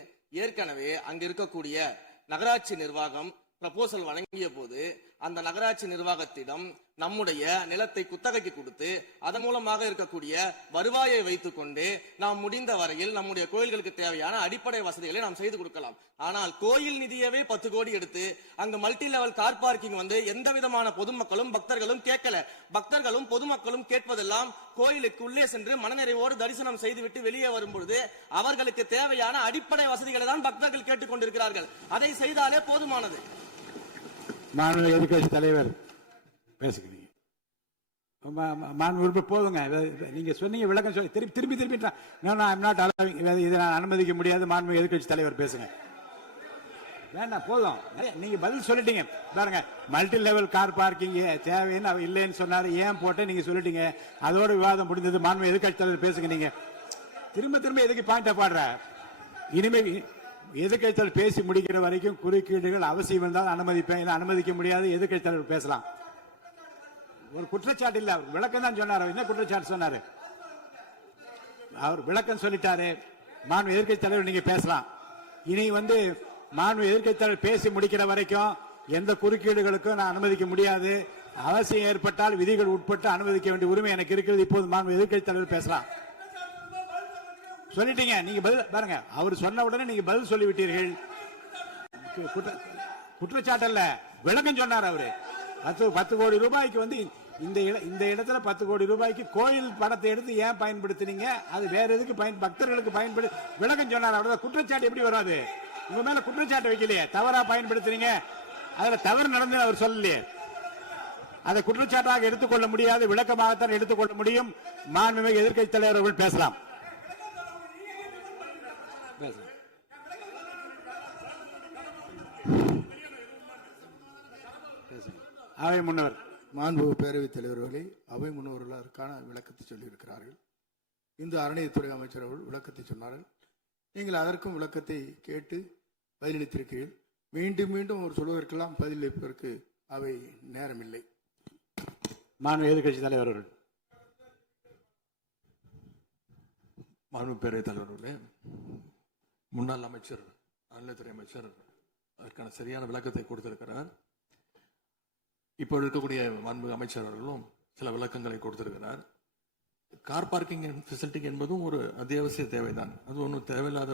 ஏற்கனவே அங்க இருக்கக்கூடிய நகராட்சி நிர்வாகம் ப்ரப்போசல் வழங்கிய போது அந்த நகராட்சி நிர்வாகத்திடம் நம்முடைய நிலத்தை குத்தகைக்கு கொடுத்து அதன் மூலமாக இருக்கக்கூடிய வருவாயை வைத்துக் கொண்டு நாம் முடிந்த வரையில் நம்முடைய கோயில்களுக்கு தேவையான அடிப்படை வசதிகளை நாம் செய்து கொடுக்கலாம். ஆனால் கோயில் நிதியவே 10 கோடி எடுத்து அங்கு மல்டி லெவல் கார் பார்க்கிங் எந்த விதமான பொதுமக்களும் பக்தர்களும் கேட்கல. பக்தர்களும் பொதுமக்களும் கேட்பதெல்லாம் கோயிலுக்கு உள்ளே சென்று மனநிறைவோடு தரிசனம் செய்துவிட்டு வெளியே வரும் பொழுது அவர்களுக்கு தேவையான அடிப்படை வசதிகளை தான் பக்தர்கள் கேட்டுக்கொண்டிருக்கிறார்கள். அதை செய்தாலே போதுமானது. மாநில எதிர்கட்சி தலைவர் பேசுகிறீங்க. போதுங்க, நீங்க சொன்னீங்க விளக்கம் சொல்லி திருப்பி இதை நான் அனுமதிக்க முடியாது. மாண்பு எதிர்கட்சி தலைவர் பேசுங்க. வேண்டாம், போதும், நீங்க பதில் சொல்லிட்டீங்க. பாருங்க, மல்டி லெவல் கார் பார்க்கிங் தேவைன்னு இல்லைன்னு சொன்னாரு, ஏன் போட்டு நீங்க சொல்லிட்டீங்க. அதோட விவாதம் முடிந்தது. மாண்பு எதிர்கட்சி தலைவர் பேசுங்க. நீங்க திரும்ப எதுக்கு பாயிண்ட் பாடுற? இனிமே எதிர்கட்சி தலைவர் பேசி முடிக்கிற வரைக்கும் குறுக்கீடுகள் அவசியம் இருந்தால் அனுமதிப்பேன், அனுமதிக்க முடியாது. எதிர்கட்சி தலைவர் பேசலாம். ஒரு குற்றச்சாட்டு இல்ல, அவர் விளக்கம் தான் சொன்னார். என்ன குற்றச்சாட்டு சொன்னாரு? அவர் விளக்கம் சொல்லிட்டாரு. மாண்பு எதிர்கட்சி தலைவர் நீங்க பேசலாம். இனி மாண்பு எதிர்கட்சி தலைவர் பேசி முடிக்கிற வரைக்கும் எந்த குறுக்கீடுகளுக்கும் நான் அனுமதிக்க முடியாது. அவசியம் ஏற்பட்டால் விதிகள் உட்பட்டு அனுமதிக்க வேண்டிய உரிமை எனக்கு இருக்கிறது. இப்போது மாண்பு எதிர்க்கட்சி தலைவர் பேசலாம். சொல்லிட்டீங்க, நீங்க பதில் பாருங்க. அவர் சொன்ன உடனே நீங்க பதில் சொல்லிவிட்டீர்கள். குற்றச்சாட்டு அல்ல, விளக்கம் சொன்னார் அவரு. 10 கோடி ரூபாய்க்கு வந்து இந்த இடத்துல 10 கோடி ரூபாய்க்கு கோயில் பணத்தை எடுத்து ஏன் பயன்படுத்தினீங்க, அது வேற எதுக்கு பக்தர்களுக்கு பயன்படுத்தி விளக்கம் சொன்னார். அவ்வளவுதான். குற்றச்சாட்டு எப்படி வராது? உங்க மேல குற்றச்சாட்டு வைக்கலையே, தவறா பயன்படுத்தினீங்க, அதுல தவறு நடந்து அவர் சொல்லலையே. அதை குற்றச்சாட்டாக எடுத்துக்கொள்ள முடியாது, விளக்கமாகத்தான் எடுத்துக்கொள்ள முடியும். மாண்புமிகு எதிர்க்கட்சி தலைவர் அவர்கள் பேசலாம். அவை முன்னவர். மாண்பு பேரவைத் தலைவர்களே, அவை முன்னவர்கள் அதற்கான விளக்கத்தை சொல்லியிருக்கிறார்கள். இந்து அறநிலையத்துறை அமைச்சர் அவர்கள் விளக்கத்தை சொன்னார்கள். நீங்கள் அதற்கும் விளக்கத்தை கேட்டு பதிலளித்திருக்கிறீர்கள். மீண்டும் மீண்டும் அவர் சொல்வதற்கெல்லாம் பதிலளிப்பதற்கு அவை நேரமில்லை. மாண்பு எதிர்க்கட்சி தலைவர் அவர்கள். மாண்பு பேரவைத் தலைவர்களே, முன்னாள் அமைச்சர் அறநிலையத்துறை அமைச்சர் அதற்கான சரியான விளக்கத்தை கொடுத்திருக்கிறார். இப்போ இருக்கக்கூடிய மாண்பு அமைச்சர் அவர்களும் சில விளக்கங்களை கொடுத்திருக்கிறார். கார் பார்க்கிங் ஃபெசிலிட்டி என்பதும் ஒரு அத்தியாவசிய தேவைதான். அது ஒன்றும் தேவையில்லாத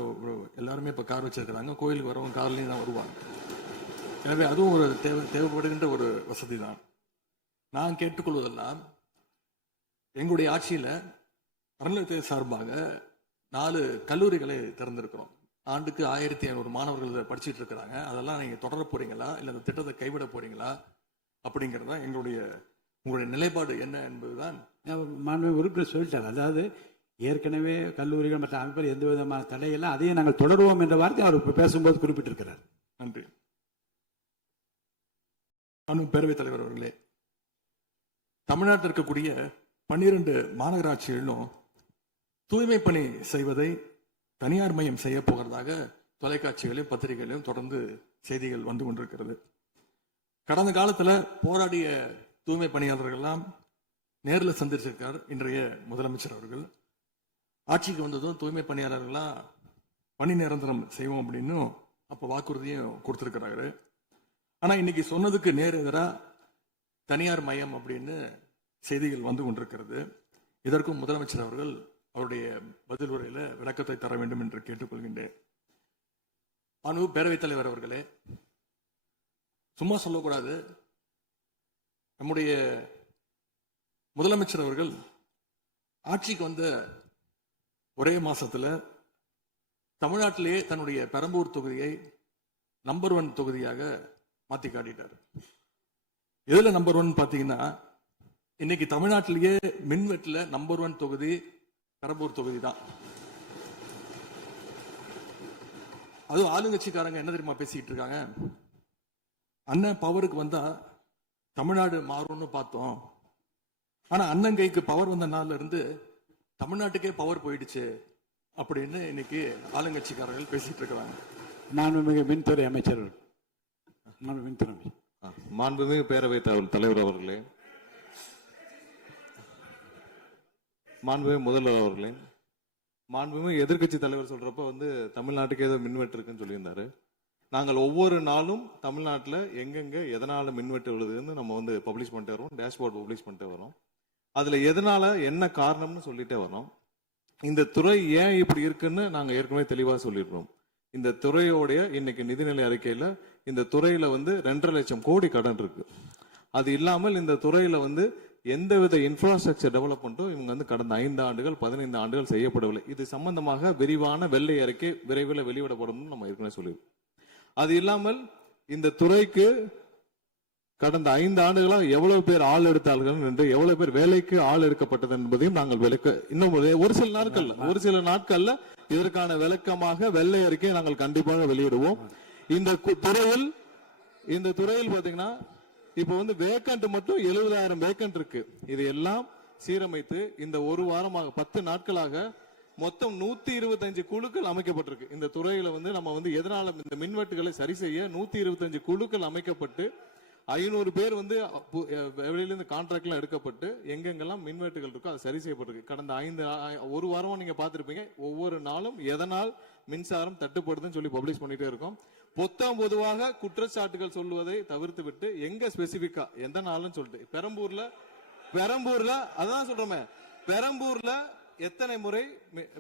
எல்லாருமே இப்போ கார் வச்சிருக்கிறாங்க. கோயிலுக்கு வரவங்க கார்லேயும் தான் வருவாங்க. எனவே அதுவும் ஒரு தேவைப்படுகின்ற ஒரு வசதி தான். நான் கேட்டுக்கொள்வதெல்லாம், எங்களுடைய ஆட்சியில் அறநிலையத்துறை சார்பாக 4 கல்லூரிகளை திறந்திருக்கிறோம். ஆண்டுக்கு 1500 மாணவர்கள் படிச்சுட்டு இருக்கிறாங்க. அதெல்லாம் நீங்க தொடர போறீங்களா, இல்லை அந்த திட்டத்தை கைவிட போறீங்களா அப்படிங்கிறதா உங்களுடைய நிலைப்பாடு என்ன என்பதுதான். மாண்புமிகு உறுப்பினர் சொல்லிட்டாங்க. அதாவது ஏற்கனவே கல்லூரிகள் மற்ற அமைப்பில் எந்த விதமான தடையெல்லாம் அதையும் நாங்கள் தொடருவோம் என்ற வார்த்தை அவர் பேசும்போது குறிப்பிட்டிருக்கிறார். நன்றி. பேரவைத் தலைவர் அவர்களே, தமிழ்நாட்டில் இருக்கக்கூடிய 12 மாநகராட்சிகளிலும் தூய்மை பணி செய்வதை தனியார் மயம் செய்ய போகிறதாக தொலைக்காட்சிகளையும் பத்திரிகைகளையும் தொடர்ந்து செய்திகள் வந்து கொண்டிருக்கிறது. கடந்த காலத்துல போராடிய தூய்மை பணியாளர்கள்லாம் நேரில் சந்திச்சிருக்கார் இன்றைய முதலமைச்சர் அவர்கள். ஆட்சிக்கு வந்ததும் தூய்மை பணியாளர்கள்லாம் பணி நிரந்தரம் செய்வோம் அப்படின்னு அப்போ வாக்குறுதியும் கொடுத்திருக்கிறாரு. ஆனா இன்னைக்கு சொன்னதுக்கு நேர் எதிராக தனியார் மயம் அப்படின்னு செய்திகள் வந்து கொண்டிருக்கிறது. இதற்கும் முதலமைச்சர் அவர்கள் அவருடைய பதில் உரையில விளக்கத்தை தர வேண்டும் என்று கேட்டுக்கொள்கின்றேன். பேரவைத் தலைவர் அவர்களே, சும்மா சொல்லக்கூடாது. நம்முடைய முதலமைச்சர் அவர்கள் ஆட்சிக்கு வந்த ஒரே மாசத்துல தமிழ்நாட்டிலேயே தன்னுடைய பெரம்பூர் தொகுதியை நம்பர் 1 தொகுதியாக மாத்தி காட்டிட்டார். எதுல நம்பர் 1 பாத்தீங்கன்னா, இன்னைக்கு தமிழ்நாட்டிலேயே மின்வெட்டுல நம்பர் 1 தொகுதி பெரம்பூர் தொகுதி தான். அதுவும் ஆளுங்கட்சிக்காரங்க என்ன தெரியுமா பேசிக்கிட்டு இருக்காங்க, அண்ணன் பவருக்கு வந்தா தமிழ்நாடு மாறும்னு பார்த்தோம், ஆனா அண்ணன் கைக்கு பவர் வந்த நாள்ல இருந்து தமிழ்நாட்டுக்கே பவர் போயிடுச்சு அப்படின்னு இன்னைக்கு ஆளுங்கட்சிக்காரர்கள் பேசிட்டு இருக்கிறாங்க. மாண்புமிகு மின்துறை அமைச்சர். மாண்புமிகு பேரவைத் தலைவர் அவர்களே, மாண்புமிகு முதல்வர் அவர்களே, மாண்புமிகு எதிர்க்கட்சி தலைவர் சொல்றப்ப வந்து தமிழ்நாட்டுக்கு ஏதோ மின்வெட்டு இருக்குன்னு சொல்லியிருந்தாரு. நாங்கள் ஒவ்வொரு நாளும் தமிழ்நாட்டில் எங்கெங்க எதனால மின்வெட்டு விழுதுன்னு நம்ம வந்து பப்ளிஷ் பண்ணிட்டே வரோம், டேஷ்போர்ட் பப்ளிஷ் பண்ணிட்டே வரோம். அதுல எதனால என்ன காரணம்னு சொல்லிட்டே வரோம். இந்த துறை ஏன் இப்படி இருக்குன்னு நாங்க ஏற்கனவே தெளிவா சொல்லிடுறோம். இந்த துறையோடைய இன்னைக்கு நிதிநிலை அறிக்கையில இந்த துறையில வந்து 2.5 லட்சம் கோடி கடன் இருக்கு. அது இல்லாமல் இந்த துறையில வந்து எந்தவித இன்ஃப்ராஸ்ட்ரக்சர் டெவலப்மெண்ட்டும் இவங்க வந்து கடந்த 5 ஆண்டுகள் 15 ஆண்டுகள் செய்யப்படவில்லை. இது சம்பந்தமாக விரிவான வெள்ளை அறிக்கை விரைவில் வெளியிடப்படும் நம்ம ஏற்கனவே சொல்லியிருக்கோம். அது இல்லாமல் இந்த துறைக்கு கடந்த 5 ஆண்டுகளாக எவ்வளவு பேர் ஆள் எடுத்தார்கள் என்று, எவ்வளவு பேர் வேலைக்கு ஆள் எடுக்கப்பட்டது என்பதையும் நாங்கள் இன்னும் ஒரு சில நாட்கள்ல இதற்கான விளக்கமாக வெள்ளை அறிக்கையை நாங்கள் கண்டிப்பாக வெளியிடுவோம். இந்த துறையில் பாத்தீங்கன்னா இப்ப வந்து வேக்கண்ட் மட்டும் 70,000 வேக்கண்ட் இருக்கு. இது எல்லாம் சீரமைத்து இந்த ஒரு வாரமாக 10 நாட்களாக மொத்தம் 125 குழுக்கள் அமைக்கப்பட்டிருக்கு. இந்த துறையில வந்து நம்ம வந்து எதனால இந்த மின்வெட்டுகளை சரி செய்ய 125 குழுக்கள் அமைக்கப்பட்டு 500 பேர் வந்து வெளியிலிருந்து கான்ட்ராக்ட்லாம் எடுக்கப்பட்டு எங்கெங்கெல்லாம் மின்வெட்டுகள் இருக்கோ அது சரி செய்யப்பட்டிருக்கு. கடந்த ஒரு வாரமா நீங்க பார்த்திருப்பீங்க, ஒவ்வொரு நாளும் எதனால் மின்சாரம் தட்டுப்படுதுன்னு சொல்லி பப்ளிஷ் பண்ணிட்டே இருக்கோம். பொத்தாம் பொதுவாக குற்றச்சாட்டுகள் சொல்லுவதை தவிர்த்து விட்டு எங்க ஸ்பெசிபிக்கா எந்த நாள்னு சொல்லிட்டு பெரம்பூர்ல அதான் சொல்றோமே, பெரம்பூர்ல எத்தனை முறை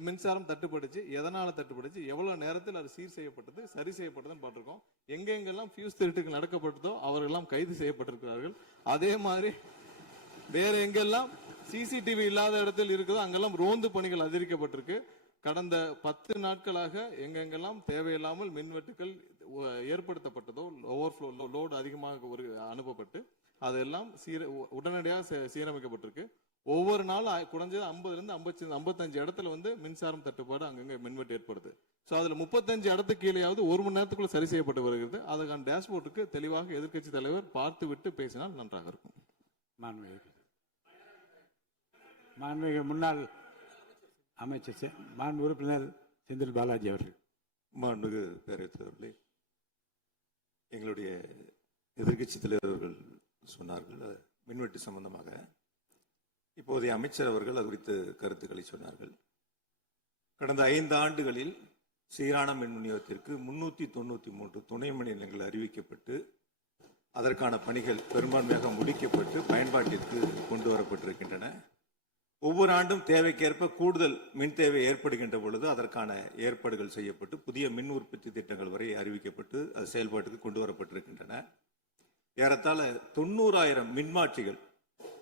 மின்சாரம் தட்டுப்படுச்சு, எதனால தட்டுப்படுச்சு, எவ்வளவு நேரத்தில் அது சீர் செய்யப்பட்டது, சரி செய்யப்பட்டதுன்னு பார்த்திருக்கோம். எங்கெங்கெல்லாம் ஃபியூஸ் திருட்டுக்கு நடக்கப்பட்டதோ அவர்களெல்லாம் கைது செய்யப்பட்டிருக்கிறார்கள். அதே மாதிரி வேற எங்கெல்லாம் சிசிடிவி இல்லாத இடத்தில் இருக்குதோ அங்கெல்லாம் ரோந்து பணிகள் அதிகரிக்கப்பட்டிருக்கு. கடந்த 10 நாட்களாக எங்கெங்கெல்லாம் தேவையில்லாமல் மின்வெட்டுகள் ஏற்படுத்தப்பட்டதோ, ஓவர்ஃப்ளோ லோடு அதிகமாக அனுப்பப்பட்டு அதெல்லாம் உடனடியாக சீரமைக்கப்பட்டிருக்கு. ஒவ்வொரு நாளும் குறைஞ்சது 50 இருந்து 55 இடத்துல மின்சாரம் தட்டுப்பாடு அங்கங்க மின்வெட்டு ஏற்படுது. சோ அதுல 35 இடத்துக்கு கீழேயாவது 1 மணி நேரத்துக்குள்ள சரி செய்யப்பட்டு வருகிறது. அதுக்கான டேஷ்போர்டுக்கு தெளிவாக எதிர்க்கட்சி தலைவர் பார்த்து விட்டு பேசினால் நன்றாக இருக்கும். மாண்புமிகு முன்னாள் அமைச்சர் மாண்பு உறுப்பினர் செந்தில் பாலாஜி அவர்கள். மாண்புமிகு பேரவைத் தலைவர்களே, எங்களுடைய எதிர்க்கட்சி தலைவர்கள் சொன்னார்கள் மின்வெட்டு சம்பந்தமாக. இப்போதைய அமைச்சர் அவர்கள் அது குறித்து கருத்துக்களை சொன்னார்கள். கடந்த 5 ஆண்டுகளில் சீரான மின் விநியோகத்திற்கு 393 துணை மின் நிலையங்கள் அறிவிக்கப்பட்டு அதற்கான பணிகள் பெரும்பான்மையாக முடிக்கப்பட்டு பயன்பாட்டிற்கு கொண்டு வரப்பட்டிருக்கின்றன. ஒவ்வொரு ஆண்டும் தேவைக்கேற்ப கூடுதல் மின் தேவை ஏற்படுகின்ற பொழுது அதற்கான ஏற்பாடுகள் செய்யப்பட்டு புதிய மின் உற்பத்தி திட்டங்கள் வரை அறிவிக்கப்பட்டு அது செயல்பாட்டுக்கு கொண்டு வரப்பட்டிருக்கின்றன. ஏறத்தாழ 90,000 மின்மாற்றிகள்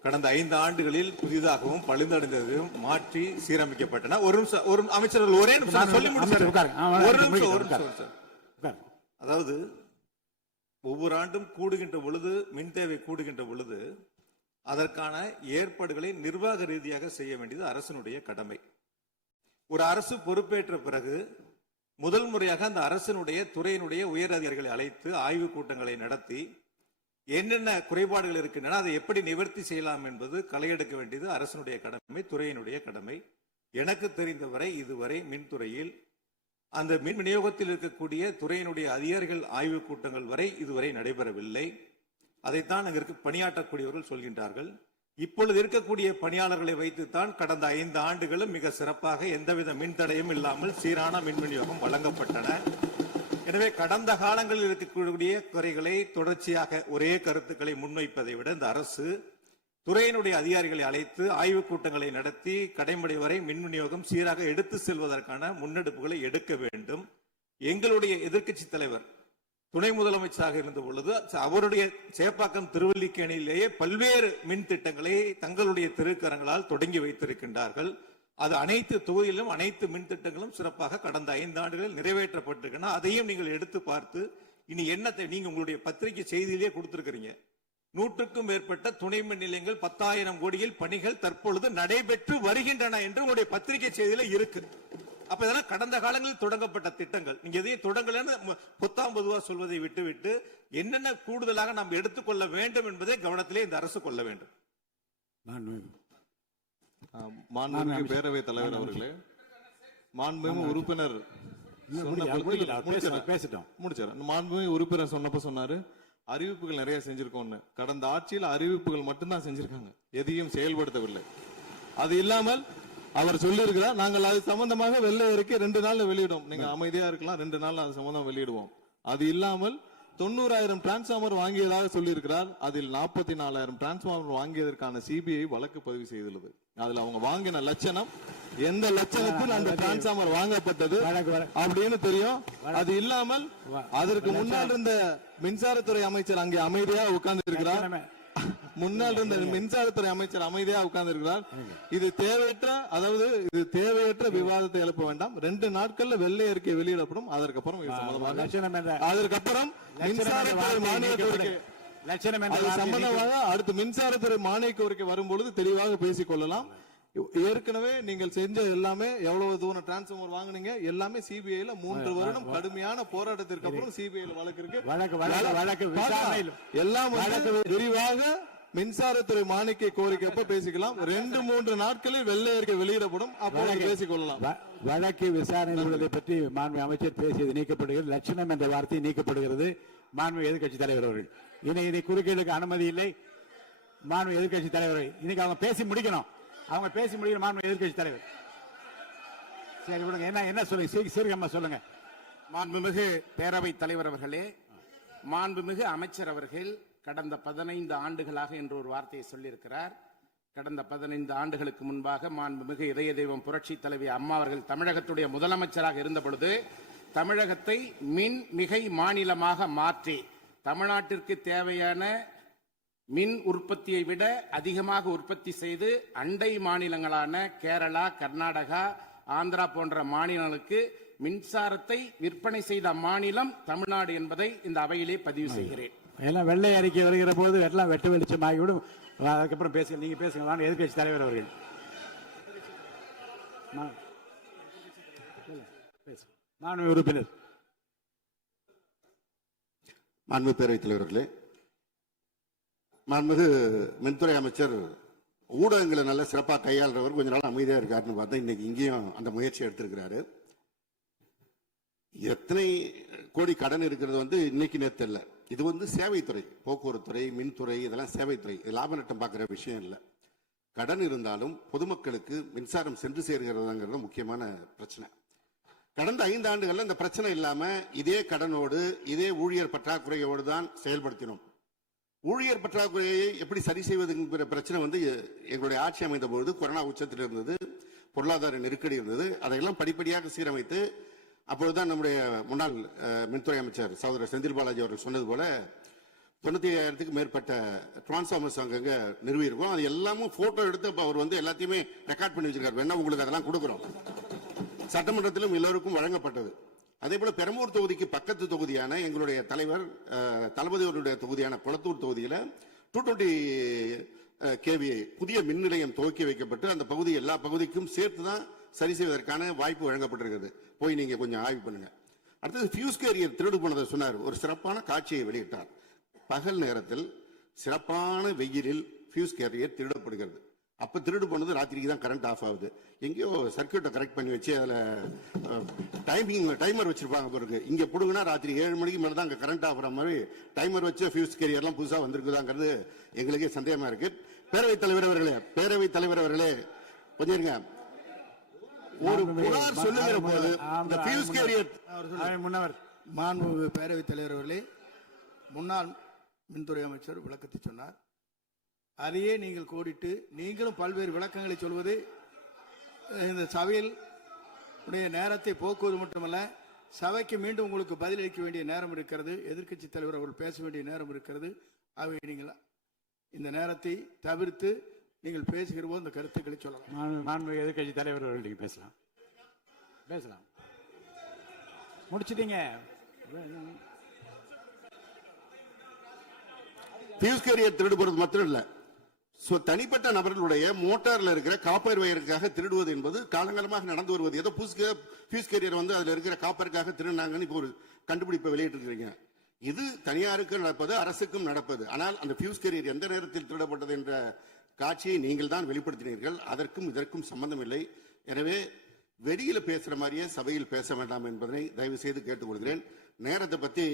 கடந்த 5 ஆண்டுகளில் புதிதாகவும் பழுந்தடைந்ததையும் மாற்றி சீரமைக்கப்பட்டன. ஒரு அமைச்சர்கள் ஒரே நிமிஷம் சொல்லி முடிச்சார். அதாவது ஒவ்வொரு ஆண்டும் கூடுகின்ற பொழுது மின் தேவை கூடுகின்ற பொழுது அதற்கான ஏற்பாடுகளை நிர்வாக ரீதியாக செய்ய வேண்டியது அரசினுடைய கடமை. ஒரு அரசு பொறுப்பேற்ற பிறகு முதல் முறையாக அந்த அரசினுடைய துறையினுடைய உயர் அதிகாரிகளை அழைத்து ஆய்வு கூட்டங்களை நடத்தி என்னென்ன குறைபாடுகள் இருக்கின்றன அதை எப்படி நிவர்த்தி செய்யலாம் என்பது களையெடுக்க வேண்டியது அரசினுடைய கடமை, துறையினுடைய கடமை. எனக்கு தெரிந்தவரை இதுவரை மின்துறையில் அந்த மின் விநியோகத்தில் இருக்கக்கூடிய துறையினுடைய அதிகாரிகள் ஆய்வு கூட்டங்கள் வரை இதுவரை நடைபெறவில்லை. அதைத்தான் அங்கிருக்கு பணியாற்றக்கூடியவர்கள் சொல்கின்றார்கள். இப்பொழுது இருக்கக்கூடிய பணியாளர்களை வைத்துத்தான் கடந்த 5 ஆண்டுகளும் மிக சிறப்பாக எந்தவித மின் தடையும் இல்லாமல் சீரான மின் விநியோகம் வழங்கப்பட்டன. எனவே கடந்த காலங்களில் இருக்கக்கூடிய குறைகளை தொடர்ச்சியாக ஒரே கருத்துக்களை முன்வைப்பதை விட இந்த அரசு துறையினுடைய அதிகாரிகளை அழைத்து ஆய்வுக் கூட்டங்களை நடத்தி கடைமுறை வரை மின் விநியோகம் சீராக எடுத்து செல்வதற்கான முன்னெடுப்புகளை எடுக்க வேண்டும். எங்களுடைய எதிர்க்கட்சி தலைவர் துணை முதலமைச்சராக இருந்த பொழுது அவருடைய சேப்பாக்கம் திருவல்லிக்கேணியிலேயே பல்வேறு மின் திட்டங்களை தங்களுடைய திருக்கரங்களால் தொடங்கி வைத்திருக்கின்றார்கள். அது அனைத்து தொகுதியிலும் அனைத்து மின் திட்டங்களும் சிறப்பாக கடந்த 5 ஆண்டுகளில் நிறைவேற்றப்பட்டிருக்கின்றன. அதையும் நீங்கள் எடுத்து பார்த்து இனி என்னத்தை நீங்க உங்களுடைய பத்திரிகை செய்தியிலேயே கொடுத்திருக்கிறீங்க. 100க்கும் மேற்பட்ட துணை மின் நிலையங்கள் 10,000 கோடியில் பணிகள் தற்பொழுது நடைபெற்று வருகின்றன என்று உங்களுடைய பத்திரிகை செய்தியில இருக்கு. அப்ப இதெல்லாம் கடந்த காலங்களில் தொடங்கப்பட்ட திட்டங்கள். நீங்க எதையும் தொடங்கலன்னு பொத்தாம் பொதுவா சொல்வதை விட்டுவிட்டு என்னென்ன கூடுதலாக நாம் எடுத்துக்கொள்ள வேண்டும் என்பதை கவனத்திலே இந்த அரசு கொள்ள வேண்டும். மாண்புமிகு பேரவைத் தலைவர் அவர்களே, மாண்புமிகு உறுப்பினர் மாண்புமிகு உறுப்பினர் சொன்னப்ப சொன்னாரு அறிவிப்புகள் நிறைய செஞ்சிருக்கோம்னு. கடந்த ஆட்சியில் அறிவிப்புகள் மட்டும்தான் செஞ்சிருக்காங்க, எதையும் செயல்படுத்தவில்லை. அது இல்லாமல் அவர் சொல்லியிருக்கிறார் நாங்கள் அது சம்பந்தமாக வெள்ளை அறிக்கை 2 நாள்ல வெளியிடுவோம். நீங்க அமைதியா இருக்கலாம், 2 நாள்ல அது சம்பந்தம் வெளியிடுவோம். அது இல்லாமல் 90,000 டிரான்ஸ்பார்மர் வாங்கியதாக சொல்லியிருக்கிறார். அதில் 44,000 டிரான்ஸ்பார்மர் வாங்கியதற்கான சிபிஐ வழக்கு பதிவு செய்துள்ளது. அதுல அவங்க வாங்கின லட்சணம், எந்த லட்சணத்தில் அந்த டிரான்ஸ்பார்மர் வாங்கப்பட்டது அப்படின்னு தெரியும். அது இல்லாமல் அதற்கு முன்னால் இருந்த மின்சாரத்துறை அமைச்சர் அங்கே அமைதியா உட்கார்ந்து இருக்கிறார். முன்னால் இருந்த மின்சாரத்துறை அமைச்சர் அமைதியா உட்கார்ந்து இருக்கிறார். இது தேவையற்ற விவாதத்தை எழுப்ப வேண்டாம். 2 நாட்கள்ல வெள்ளை அறிக்கை வெளியிடப்படும். அதற்கப்புறம் மின்சாரத்துறை மானிய கோரிக்கை சம்பந்தமாக அடுத்து மின்சாரத்துறை மானிய கோரிக்கை வரும்பொழுது தெளிவாக பேசிக் கொள்ளலாம். ஏற்கனவே நீங்கள் செஞ்ச எல்லாமே எவ்வளவு தூரம் டிரான்ஸ்பார்மர் வாங்குனீங்க எல்லாமே சிபிஐல 3 வருடம் கடுமையான போராட்டத்திற்கு அப்புறம் சிபிஐல வழக்கு இருக்கு. எல்லாம் விரிவாக மின்சாரத்துறை மானிய கோரிக்கை எப்ப பேசிக்கலாம். 2-3 நாட்களில் வெள்ளை அறிக்கை வெளியிடப்படும், அப்போது பேசிக் கொள்ளலாம். வழக்கு விசாரணை பற்றி மாண்பு அமைச்சர் பேசியது நீக்கப்படுகிறது. லட்சணம் என்ற வார்த்தை நீக்கப்படுகிறது. மாண்பு எதிர்க்கட்சி தலைவர் அவர்கள் இனி குறுக்கீடுக்கு அனுமதி இல்லை. மாண்பு எதிர்க்கட்சி தலைவர் இன்னைக்கு அவங்க பேசி முடிக்கணும். அவங்க பேசி முடிக்கணும். மாண்பு எதிர்க்கட்சி தலைவர் சரி விடுங்க. என்ன சொல்லுங்க, சீக்கிரமா சொல்லுங்க. மாண்புமிகு பேரவைத் தலைவர் அவர்களே, மாண்புமிகு அமைச்சர் அவர்கள் கடந்த 15 ஆண்டுகளாக என்று ஒரு வார்த்தையை சொல்லியிருக்கிறார். கடந்த 15 ஆண்டுகளுக்கு முன்பாக மாண்புமிகு இதய தெய்வம் புரட்சி தலைவி அம்மா அவர்கள் தமிழகத்துடைய முதலமைச்சராக இருந்த பொழுது தமிழகத்தை மின் மிகை மாநிலமாக மாற்றி தமிழ்நாட்டிற்கு தேவையான மின் உற்பத்தியை விட அதிகமாக உற்பத்தி செய்து அண்டை மாநிலங்களான கேரளா, கர்நாடகா, ஆந்திரா போன்ற மாநிலங்களுக்கு மின்சாரத்தை விற்பனை செய்த மாநிலம் தமிழ்நாடு என்பதை இந்த அவையிலே பதிவு செய்கிறேன். எல்லாம் வெள்ளை அறிக்கை வருகிற போது எல்லாம் வெட்டு வெளிச்சமாகிவிடும். அதுக்கப்புறம் பேசுங்க, நீங்க பேசுங்க. வாங்க எதிர்க்கட்சி தலைவர் அவர்கள். மாண்பு உறுப்பினர். மாண்பு பேரவைத் தலைவர்களே, மாண்புமிகு மின்துறை அமைச்சர் ஊடகங்களை நல்ல சிறப்பாக கையாளுறவர் கொஞ்ச நாள் அமைதியா இருக்காருன்னு பார்த்தா இன்னைக்கு இங்கேயும் அந்த முயற்சி எடுத்திருக்கிறாரு. எத்தனை கோடி கடன் இருக்கிறது இன்னைக்கு நேற்று இல்லை. இது சேவைத்துறை, போக்குவரத்துறை, மின்துறை, இதெல்லாம் சேவைத்துறை. இது லாப நட்டம் பார்க்குற விஷயம் இல்லை. கடன் இருந்தாலும் பொதுமக்களுக்கு மின்சாரம் சென்று சேர்கிறதுங்கிறது முக்கியமான பிரச்சனை. கடந்த 5 ஆண்டுகள்ல இந்த பிரச்சனை இல்லாம இதே கடனோடு இதே ஊழியர் பற்றாக்குறையோடு தான் செயல்படுத்தினோம். ஊழியர் பற்றாக்குறையை எப்படி சரி செய்வதுங்கிற பிரச்சனை எங்களுடைய ஆட்சி அமைந்த பொழுது கொரோனா உச்சத்தில் இருந்தது, பொருளாதார நெருக்கடி இருந்தது. அதையெல்லாம் படிப்படியாக சீரமைத்து அப்பொழுதுதான் நம்முடைய முன்னாள் மின்துறை அமைச்சர் சகோதரர் செந்தில் பாலாஜி அவர்கள் சொன்னது போல 95,000க்கு மேற்பட்ட டிரான்ஸ்ஃபார்மர்ஸ் அங்கங்க நிறுவியிருக்கோம். அது எல்லாமும் போட்டோ எடுத்து அவர் எல்லாத்தையுமே ரெக்கார்ட் பண்ணி வச்சிருக்காரு. வேணா உங்களுக்கு அதெல்லாம் கொடுக்குறோம். சட்டமன்றத்திலும் எல்லோருக்கும் வழங்கப்பட்டது. அதே போல பெரம்பூர் தொகுதிக்கு பக்கத்து தொகுதியான எங்களுடைய தலைவர் தளபதி அவருடைய தொகுதியான குளத்தூர் தொகுதியில 220 kVA புதிய மின் நிலையம் துவக்கி வைக்கப்பட்டு அந்த பகுதி எல்லா பகுதிக்கும் சேர்த்து தான் சரி செய்வதற்கான வாய்ப்பு வழங்கப்பட்டிருக்கிறது. போய் நீங்க கொஞ்சம் ஆய்வு பண்ணுங்க. அடுத்தது ஃபியூஸ் கேரியர் திருடு போனதை சொன்னார். ஒரு சிறப்பான காட்சியை வெளியிட்டார். பகல் நேரத்தில் சிறப்பான வெயிலில் ஃபியூஸ் கேரியர் திருடப்படுகிறது. அப்ப திருடு போனது ராத்திரிக்கு தான் கரண்ட் ஆஃப் ஆகுது. எங்கேயோ சர்க்கியூட்டை கரெக்ட் பண்ணி வச்சு அதுல டைமர் வச்சிருப்பாங்க பிறகு. இங்க போடுங்கன்னா ராத்திரி 7 மணிக்கு மேல தான் அங்க கரண்ட் ஆஃப் ஆகிற மாதிரி டைமர் வச்சு ஃபியூஸ் கேரியர்லாம் புதுசா வந்திருக்குதாங்கிறது எங்களுக்கே சந்தேகமா இருக்கு. பேரவைத் தலைவர் அவர்களே கொஞ்சம் இருங்க. ஒரு புகார் சொல்லுகிற போது இந்த ஃபியூஸ் கேரியர் முன்னவர் மாண்பு பேரவைத் தலைவர் அவர்களே, முன்னாள் மின்துறை அமைச்சர் விளக்கத்தை சொன்னார். அதையே நீங்கள் கோடிட்டு நீங்களும் பல்வேறு விளக்கங்களை சொல்வது இந்த சபையில் உடைய நேரத்தை போக்குவது மட்டுமல்ல, சபைக்கு மீண்டும் உங்களுக்கு பதிலளிக்க வேண்டிய நேரம் இருக்கிறது. எதிர்க்கட்சி தலைவர் அவர்கள் பேச வேண்டிய நேரம் இருக்கிறது. ஆகவே நீங்கள் இந்த நேரத்தை தவிர்த்து நீங்கள் பேசுகிற போது இந்த கருத்துக்களை சொல்லலாம். எதிர்க்கட்சி தலைவர் அவர்கள் நீங்க பேசலாம். முடிச்சிட்டீங்க. ஃபியூஸ் கேரியர் திருடு போறது மாத்திரம் இல்ல, தனிப்பட்ட நபர்களுடைய மோட்டார்ல இருக்கிற காப்பர் வயருக்காக திருடுவது என்பது காலங்காலமாக நடந்து வருவது. ஏதோ ஃபியூஸ் கேரியர் அதுல இருக்கிற காப்பருக்காக திருடினாங்கன்னு இப்போ ஒரு கண்டுபிடிப்பை வெளியிட்டு இருக்கிறீங்க. இது தனியாருக்கு நடப்பது, அரசுக்கும் நடப்பது. ஆனால் அந்த ஃபியூஸ் கேரியர் எந்த நேரத்தில் திருடப்பட்டது என்ற காட்சியை நீங்கள் தான் வெளிப்படுத்தினீர்கள். அதற்கும் இதற்கும் சம்பந்தம் இல்லை. எனவே வெளியில பேசுற மாதிரியே சபையில் பேச வேண்டாம் என்பதனை தயவு செய்து கேட்டுக்கொள்கிறேன். நேரத்தை பத்தி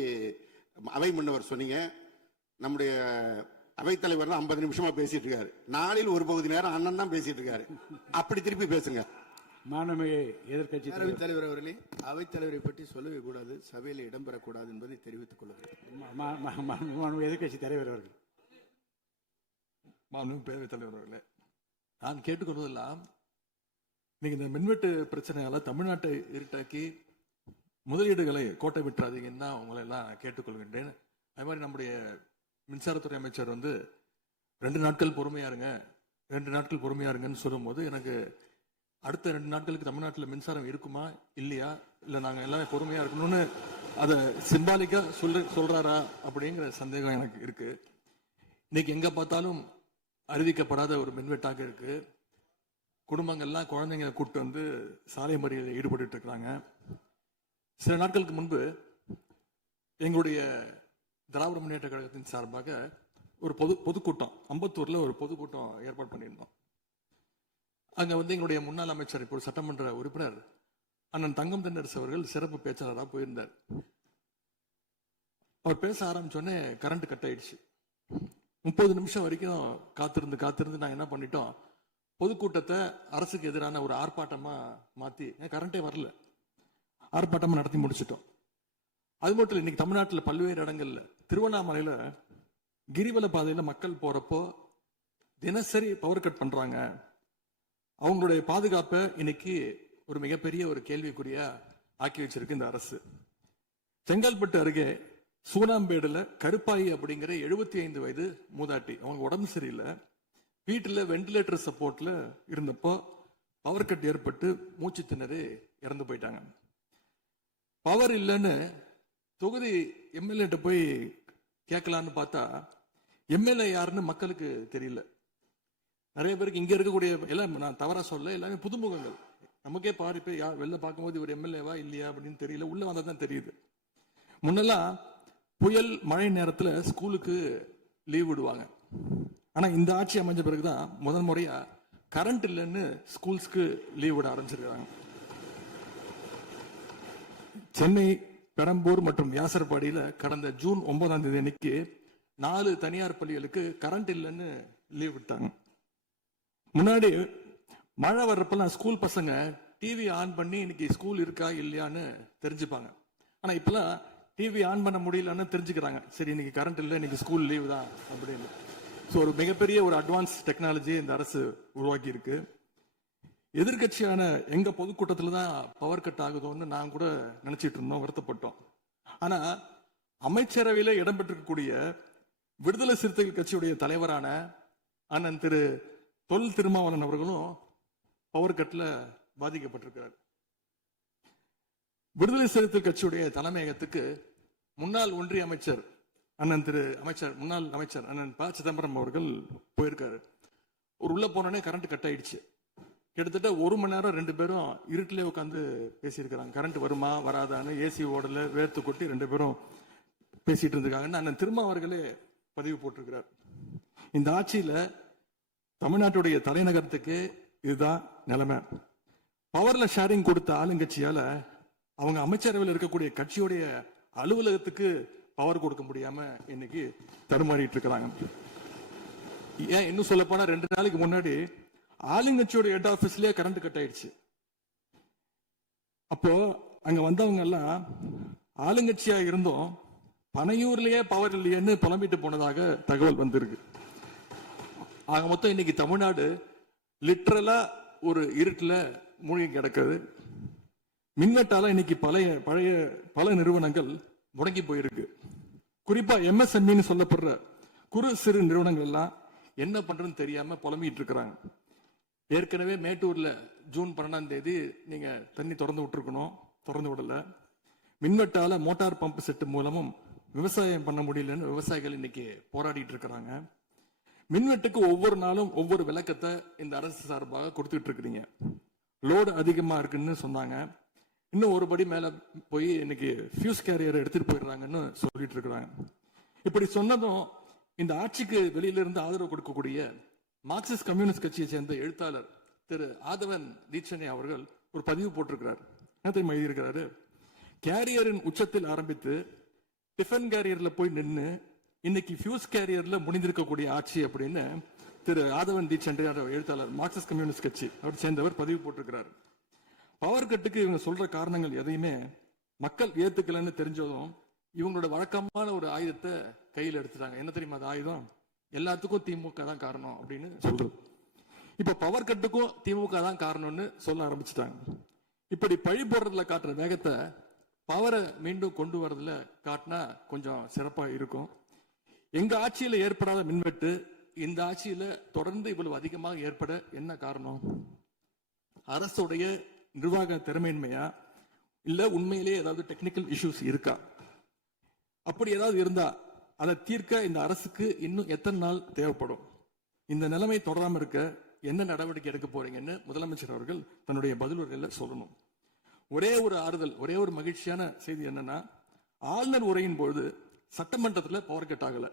அவை முன்னவர் சொன்னீங்க. நம்முடைய அவைத்தலைவர் 50 நிமிஷமா பேசிட்டு இருக்காரு. நாளில் ஒரு பகுதி நேரம் அண்ணன் தான் பேசிட்டு இருக்காரு. அப்படி திருப்பி பேசுங்க. எதிர்க்கட்சி தலைவர் அவர்களே, அவைத்தலைவரை பற்றி சொல்லவே கூடாது, சபையில் இடம்பெறக்கூடாது என்பதை தெரிவித்துக் கொள்கிறேன். எதிர்க்கட்சி தலைவர் அவர்கள். மாண்புமிகு பேரவைத் தலைவர் அவர்களே, நான் கேட்டுக்கொள்வதெல்லாம் நீங்க இந்த மின்வெட்டு பிரச்சனையால தமிழ்நாட்டை இருட்டாக்கி முதலீடுகளை கோட்டை விட்டுறாதீங்கன்னு தான் உங்களை எல்லாம் கேட்டுக்கொள்கின்றேன். அது மாதிரி நம்முடைய மின்சாரத்துறை அமைச்சர் 2 நாட்கள் பொறுமையா இருங்க, 2 நாட்கள் பொறுமையா இருங்கன்னு சொல்லும் போது எனக்கு அடுத்த 2 நாட்களுக்கு தமிழ்நாட்டில் மின்சாரம் இருக்குமா இல்லையா, இல்லை நாங்கள் எல்லாமே பொறுமையா இருக்கணும்னு அதை சிம்பாலிக்கா சொல்றாரா அப்படிங்கிற சந்தேகம் எனக்கு இருக்கு. இன்னைக்கு எங்க பார்த்தாலும் அறிவிக்கப்படாத ஒரு மின்வெட்டாக இருக்கு. குடும்பங்கள்லாம் குழந்தைங்க கூப்பிட்டு சாலை மறியலில் ஈடுபட்டு இருக்கிறாங்க. சில நாட்களுக்கு முன்பு எங்களுடைய திராவிட முன்னேற்ற கழகத்தின் சார்பாக ஒரு பொதுக்கூட்டம் அம்பத்தூர்ல ஒரு பொதுக்கூட்டம் ஏற்பாடு பண்ணியிருந்தோம். அங்க எங்களுடைய முன்னாள் அமைச்சர் இப்போ சட்டமன்ற உறுப்பினர் அண்ணன் தங்கம் தென்னரசு அவர்கள் சிறப்பு பேச்சாளராக போயிருந்தார். அவர் பேச ஆரம்பிச்சோடனே கரண்ட் கட் ஆயிடுச்சு. 30 நிமிஷம் வரைக்கும் காத்திருந்து நாங்க என்ன பண்ணிட்டோம், பொதுக்கூட்டத்தை அரசுக்கு எதிரான ஒரு ஆர்ப்பாட்டமா மாத்தி, கரண்டே வரல, ஆர்ப்பாட்டமா நடத்தி முடிச்சிட்டோம். அது மட்டும் இல்லை, இன்னைக்கு தமிழ்நாட்டில் பல்வேறு இடங்கள்ல, திருவண்ணாமலையில கிரிவல பாதையில மக்கள் போறப்போ தினசரி பவர் கட் பண்றாங்க. அவங்களுடைய பாதுகாப்பை இன்னைக்கு ஒரு மிகப்பெரிய ஒரு கேள்விக்குறியா ஆக்கி வச்சிருக்கு இந்த அரசு. செங்கல்பட்டு அருகே சூனாம்பேடுல கருப்பாயி அப்படிங்கிற 75 வயது மூதாட்டி, அவங்க உடம்பு சரியில்லை, வீட்டுல வெண்டிலேட்டர் சப்போர்ட்ல இருந்தப்போ பவர் கட் ஏற்பட்டு மூச்சு திணறி இறந்து போயிட்டாங்க. பவர் இல்லைன்னு தொகுதி எம்எல்ஏட்ட போய் கேட்கலான்னு பார்த்தா எம்எல்ஏ யாருன்னு மக்களுக்கு தெரியல. நிறைய பேருக்கு இங்க இருக்கக்கூடிய எல்லாம், நான் தவறா சொல்ல, எல்லாமே புதுமுகங்கள். நமக்கே பாரு போய் வெளில பார்க்கும்போது இவர் எம்எல்ஏவா இல்லையா அப்படின்னு தெரியல, உள்ள வந்தா தான் தெரியுது. முன்னெல்லாம் புயல் மழை நேரத்துல ஸ்கூலுக்கு லீவ் விடுவாங்க. ஆனா இந்த ஆட்சி அமைஞ்ச பிறகுதான் முதல் முறையா கரண்ட் இல்லைன்னு ஸ்கூல்ஸ்க்கு லீவ் விட ஆரம்பிச்சிருக்காங்க. சென்னை, பெரம்பூர் மற்றும் வியாசர்பாடியில கடந்த ஜூன் 9ஆம் தேதி அன்னைக்கு 4 தனியார் பள்ளிகளுக்கு கரண்ட் இல்லைன்னு லீவ் விட்டாங்க. முன்னாடி மழை வர்றப்பெல்லாம் ஸ்கூல் பசங்க டிவி ஆன் பண்ணி இன்னைக்கு ஸ்கூல் இருக்கா இல்லையான்னு தெரிஞ்சுப்பாங்க. ஆனா இப்பெல்லாம் டிவி ஆன் பண்ண முடியலன்னு தெரிஞ்சுக்கிறாங்க, சரி இன்னைக்கு கரண்ட் இல்லை, இன்னைக்கு ஸ்கூல் லீவ் தான் அப்படின்னு. ஸோ ஒரு மிகப்பெரிய ஒரு அட்வான்ஸ் டெக்னாலஜி இந்த அரசு உருவாக்கி இருக்கு. எதிர்கட்சியான எங்க பொதுக்கூட்டத்துல தான் பவர் கட் ஆகுதோன்னு நான் கூட நினைச்சிட்டு இருந்தோம், வருத்தப்பட்டோம். ஆனா அமைச்சரவையில இடம்பெற்றிருக்கக்கூடிய விடுதலை சிறுத்தைகள் கட்சியுடைய தலைவரான அண்ணன் திரு தொல் திருமாவளவன் அவர்களும் பவர் கட்ல பாதிக்கப்பட்டிருக்கிறார். விடுதலை சிறுத்தைகள் கட்சியுடைய தலைமையகத்துக்கு முன்னாள் ஒன்றிய அமைச்சர் முன்னாள் அமைச்சர் அண்ணன் ப சிதம்பரம் அவர்கள் போயிருக்காரு. ஒரு உள்ள போனோடனே கரண்ட் கட் ஆயிடுச்சு. கிட்டத்தட்ட 1 மணி நேரம் 2 பேரும் இருட்டிலே உட்காந்து பேசியிருக்கிறாங்க. கரண்ட் வருமா வராதான்னு, ஏசி ஓடல, வேர்த்து கொட்டி 2 பேரும் பேசிட்டு இருந்திருக்காங்கன்னு அண்ணன் திருமா அவர்களே பதிவு போட்டிருக்கிறார். இந்த ஆட்சியில தமிழ்நாட்டுடைய தலைநகரத்துக்கு இதுதான் நிலைமை. பவர்ல ஷேரிங் கொடுத்த ஆளுங்கட்சியால அவங்க அமைச்சரவையில் இருக்கக்கூடிய கட்சியுடைய அலுவலகத்துக்கு பவர் கொடுக்க முடியாம இன்னைக்கு தடுமாறிட்டு இருக்கிறாங்க. ஏன் இன்னும் சொல்ல போனா 2 நாளைக்கு முன்னாடி ஆளுங்கட்சியோட ஹெட் ஆபீஸ்லயே கரண்ட் கட் ஆயிடுச்சு. அப்போ அங்க வந்தவங்க எல்லாம் ஆளுங்கட்சியா இருந்தும் பனையூர்லயே பவர் இல்லையேன்னு புலம்பிட்டு போனதாக தகவல் வந்திருக்கு. ஆக மொத்தம் இன்னைக்கு தமிழ்நாடு லிட்டரலா ஒரு இருட்டுல மூழ்கி கிடக்குது. மின்வெட்டால இன்னைக்கு பல நிறுவனங்கள் முடங்கி போயிருக்கு. குறிப்பா எம்எஸ்எம்இன்னு சொல்லப்படுற குறு சிறு நிறுவனங்கள் எல்லாம் என்ன பண்றதுன்னு தெரியாம புலம்பிட்டு இருக்கிறாங்க. ஏற்கனவே மேட்டூர்ல ஜூன் 12ஆம் தேதி நீங்க தண்ணி திறந்து விட்டுருக்கணும், திறந்து விடல. மின்வெட்டால மோட்டார் பம்ப் செட்டு மூலமும் விவசாயம் பண்ண முடியலன்னு விவசாயிகள் இன்னைக்கு போராடிட்டு இருக்கிறாங்க. மின்வெட்டுக்கு ஒவ்வொரு நாளும் ஒவ்வொரு விளக்கத்தை இந்த அரசு சார்பாக கொடுத்துட்டு இருக்கிறீங்க. லோடு அதிகமா இருக்குன்னு சொன்னாங்க. இன்னும் ஒரு படி மேல போய் இன்னைக்கு ஃபியூஸ் கேரியரை எடுத்துட்டு போயிடுறாங்கன்னு சொல்லிட்டு இருக்கிறாங்க. இப்படி சொன்னதும் இந்த ஆட்சிக்கு வெளியில இருந்து ஆதரவு கொடுக்கக்கூடிய மார்க்சிஸ்ட் கம்யூனிஸ்ட் கட்சியை சேர்ந்த எழுத்தாளர் திரு ஆதவன் தீட்சணே அவர்கள் ஒரு பதிவு போட்டிருக்கிறார். என்ன தெரியுமா எழுதியிருக்கிறாரு? கேரியரின் உச்சத்தில் ஆரம்பித்து டிஃபன் கேரியர்ல போய் நின்று இன்னைக்கு ஃபியூஸ் கேரியர்ல முடிந்திருக்கக்கூடிய ஆட்சி அப்படின்னு திரு ஆதவன் தீட்சண்டே எழுத்தாளர், மார்க்சிஸ்ட் கம்யூனிஸ்ட் கட்சி அவர் சேர்ந்தவர் பதிவு போட்டிருக்கிறார். பவர் கட்டுக்கு இவங்க சொல்ற காரணங்கள் எதையுமே மக்கள் ஏத்துக்கலன்னு தெரிஞ்சதும் இவங்களோட வழக்கமான ஒரு ஆயுதத்தை கையில் எடுத்துட்டாங்க. என்ன தெரியுமா அது ஆயுதம்? எல்லாத்துக்கும் திமுக தான் காரணம் அப்படின்னு சொல்றது. இப்ப பவர் கட்டுக்கும் திமுக தான் காரணம்னு சொல்ல ஆரம்பிச்சுட்டாங்க. இப்படி பழி போடுறதுல காட்டுற வேகத்தை பவரை மீண்டும் கொண்டு வரதுல காட்டினா கொஞ்சம் சிறப்பா இருக்கும். எங்க ஆட்சியில ஏற்படாத மின்வெட்டு இந்த ஆட்சியில தொடர்ந்து இவ்வளவு அதிகமாக ஏற்பட என்ன காரணம்? அரசுடைய நிர்வாக திறமையின்மையா, இல்ல உண்மையிலேயே ஏதாவது டெக்னிக்கல் இஷ்யூஸ் இருக்கா? அப்படி ஏதாவது இருந்தா அதை தீர்க்க இந்த அரசுக்கு இன்னும் எத்தனை நாள் தேவைப்படும்? இந்த நிலைமை தொடராம இருக்க என்ன நடவடிக்கை எடுக்க போறீங்கன்னு முதலமைச்சர் அவர்கள் தன்னுடைய பதிலுரையில சொல்லணும். ஒரே ஒரு ஆறுதல், ஒரே ஒரு மகிழ்ச்சியான செய்தி என்னன்னா, ஆளுநர் உரையின் பொழுது சட்டமன்றத்துல பவர் கட் ஆகல.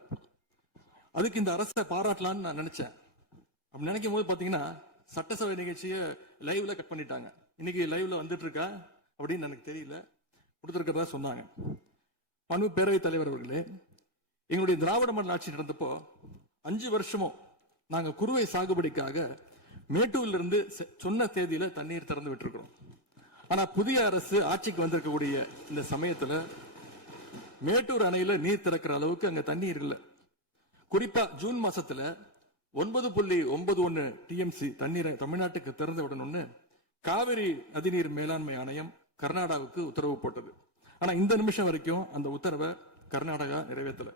அதுக்கு இந்த அரசை பாராட்டலாம்னு நான் நினைச்சேன். அப்படி நினைக்கும் போது பாத்தீங்கன்னா சட்டசபை நிகழ்ச்சியை லைவ்ல கட் பண்ணிட்டாங்க. இன்னைக்கு லைவ்ல வந்துட்டு இருக்கா அப்படின்னு எனக்கு தெரியல, கொடுத்திருக்கிறதா சொன்னாங்க. மனு பேரவைத் தலைவர் அவர்களே, எங்களுடைய திராவிட மாடல் ஆட்சி நடந்தப்போ 5 வருஷமும் நாங்க குறுவை சாகுபடிக்காக மேட்டூர்ல இருந்து சொன்ன தேதியில தண்ணீர் திறந்து விட்டுருக்கிறோம். ஆனா புதிய அரசு ஆட்சிக்கு வந்திருக்கக்கூடிய இந்த சமயத்துல மேட்டூர் அணையில நீர் திறக்கிற அளவுக்கு அங்க தண்ணீர் இல்லை. குறிப்பா ஜூன் மாசத்துல 9.91 டிஎம்சி தண்ணீரை தமிழ்நாட்டுக்கு திறந்து விடணும்னு காவிரி நதிநீர் மேலாண்மை ஆணையம் கர்நாடகாவுக்கு உத்தரவு போட்டது. ஆனா இந்த நிமிஷம் வரைக்கும் அந்த உத்தரவை கர்நாடகா நிறைவேற்றல.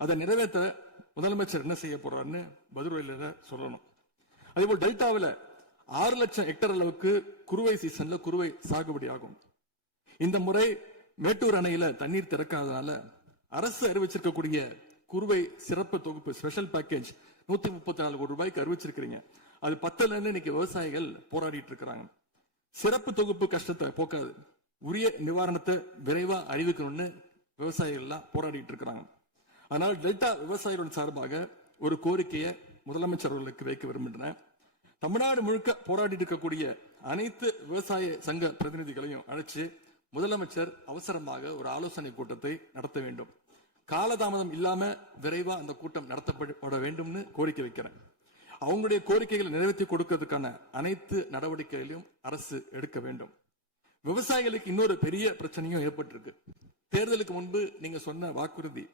அதை நிறைவேற்ற முதலமைச்சர் என்ன செய்ய போறாருன்னு பதிலுரையில சொல்லணும். அதேபோல் டெல்டாவில் 6 லட்சம் ஹெக்டேர் அளவுக்கு குறுவை சீசன்ல குறுவை சாகுபடி ஆகும். இந்த முறை மேட்டூர் அணையில தண்ணீர் திறக்காததால அரசு அறிவிச்சிருக்கக்கூடிய குறுவை சிறப்பு தொகுப்பு ஸ்பெஷல் பேக்கேஜ் 134 கோடி ரூபாய்க்கு அறிவிச்சிருக்கிறீங்க. அது பத்தலன்னு இன்னைக்கு விவசாயிகள் போராடிட்டு இருக்கிறாங்க. சிறப்பு தொகுப்பு கஷ்டத்தை போக்காது, உரிய நிவாரணத்தை விரைவா அறிவிக்கணும்னு விவசாயிகள் எல்லாம் போராடிட்டு இருக்கிறாங்க. அதனால டெல்டா விவசாயிகளின் சார்பாக ஒரு கோரிக்கையை முதலமைச்சர் அவர்களுக்கு வைக்க விரும்புகிறேன். தமிழ்நாடு முழுக்க போராடிட்டு இருக்கக்கூடிய அனைத்து விவசாய சங்க பிரதிநிதிகளையும் அழைச்சு முதலமைச்சர் அவசரமாக ஒரு ஆலோசனை கூட்டத்தை நடத்த வேண்டும். காலதாமதம் இல்லாம விரைவா அந்த கூட்டம் நடத்தப்பட வேண்டும்னு கோரிக்கை வைக்கிறேன். அவங்களுடைய கோரிக்கைகளை நிறைவேற்றி கொடுக்கிறதுக்கான அனைத்து நடவடிக்கைகளையும் அரசு எடுக்க வேண்டும். விவசாயிகளுக்கு இன்னொரு பெரிய பிரச்சனையும் ஏற்பட்டிருக்கு. தேர்தலுக்கு முன்பு நீங்க சொன்ன வாக்குறுதி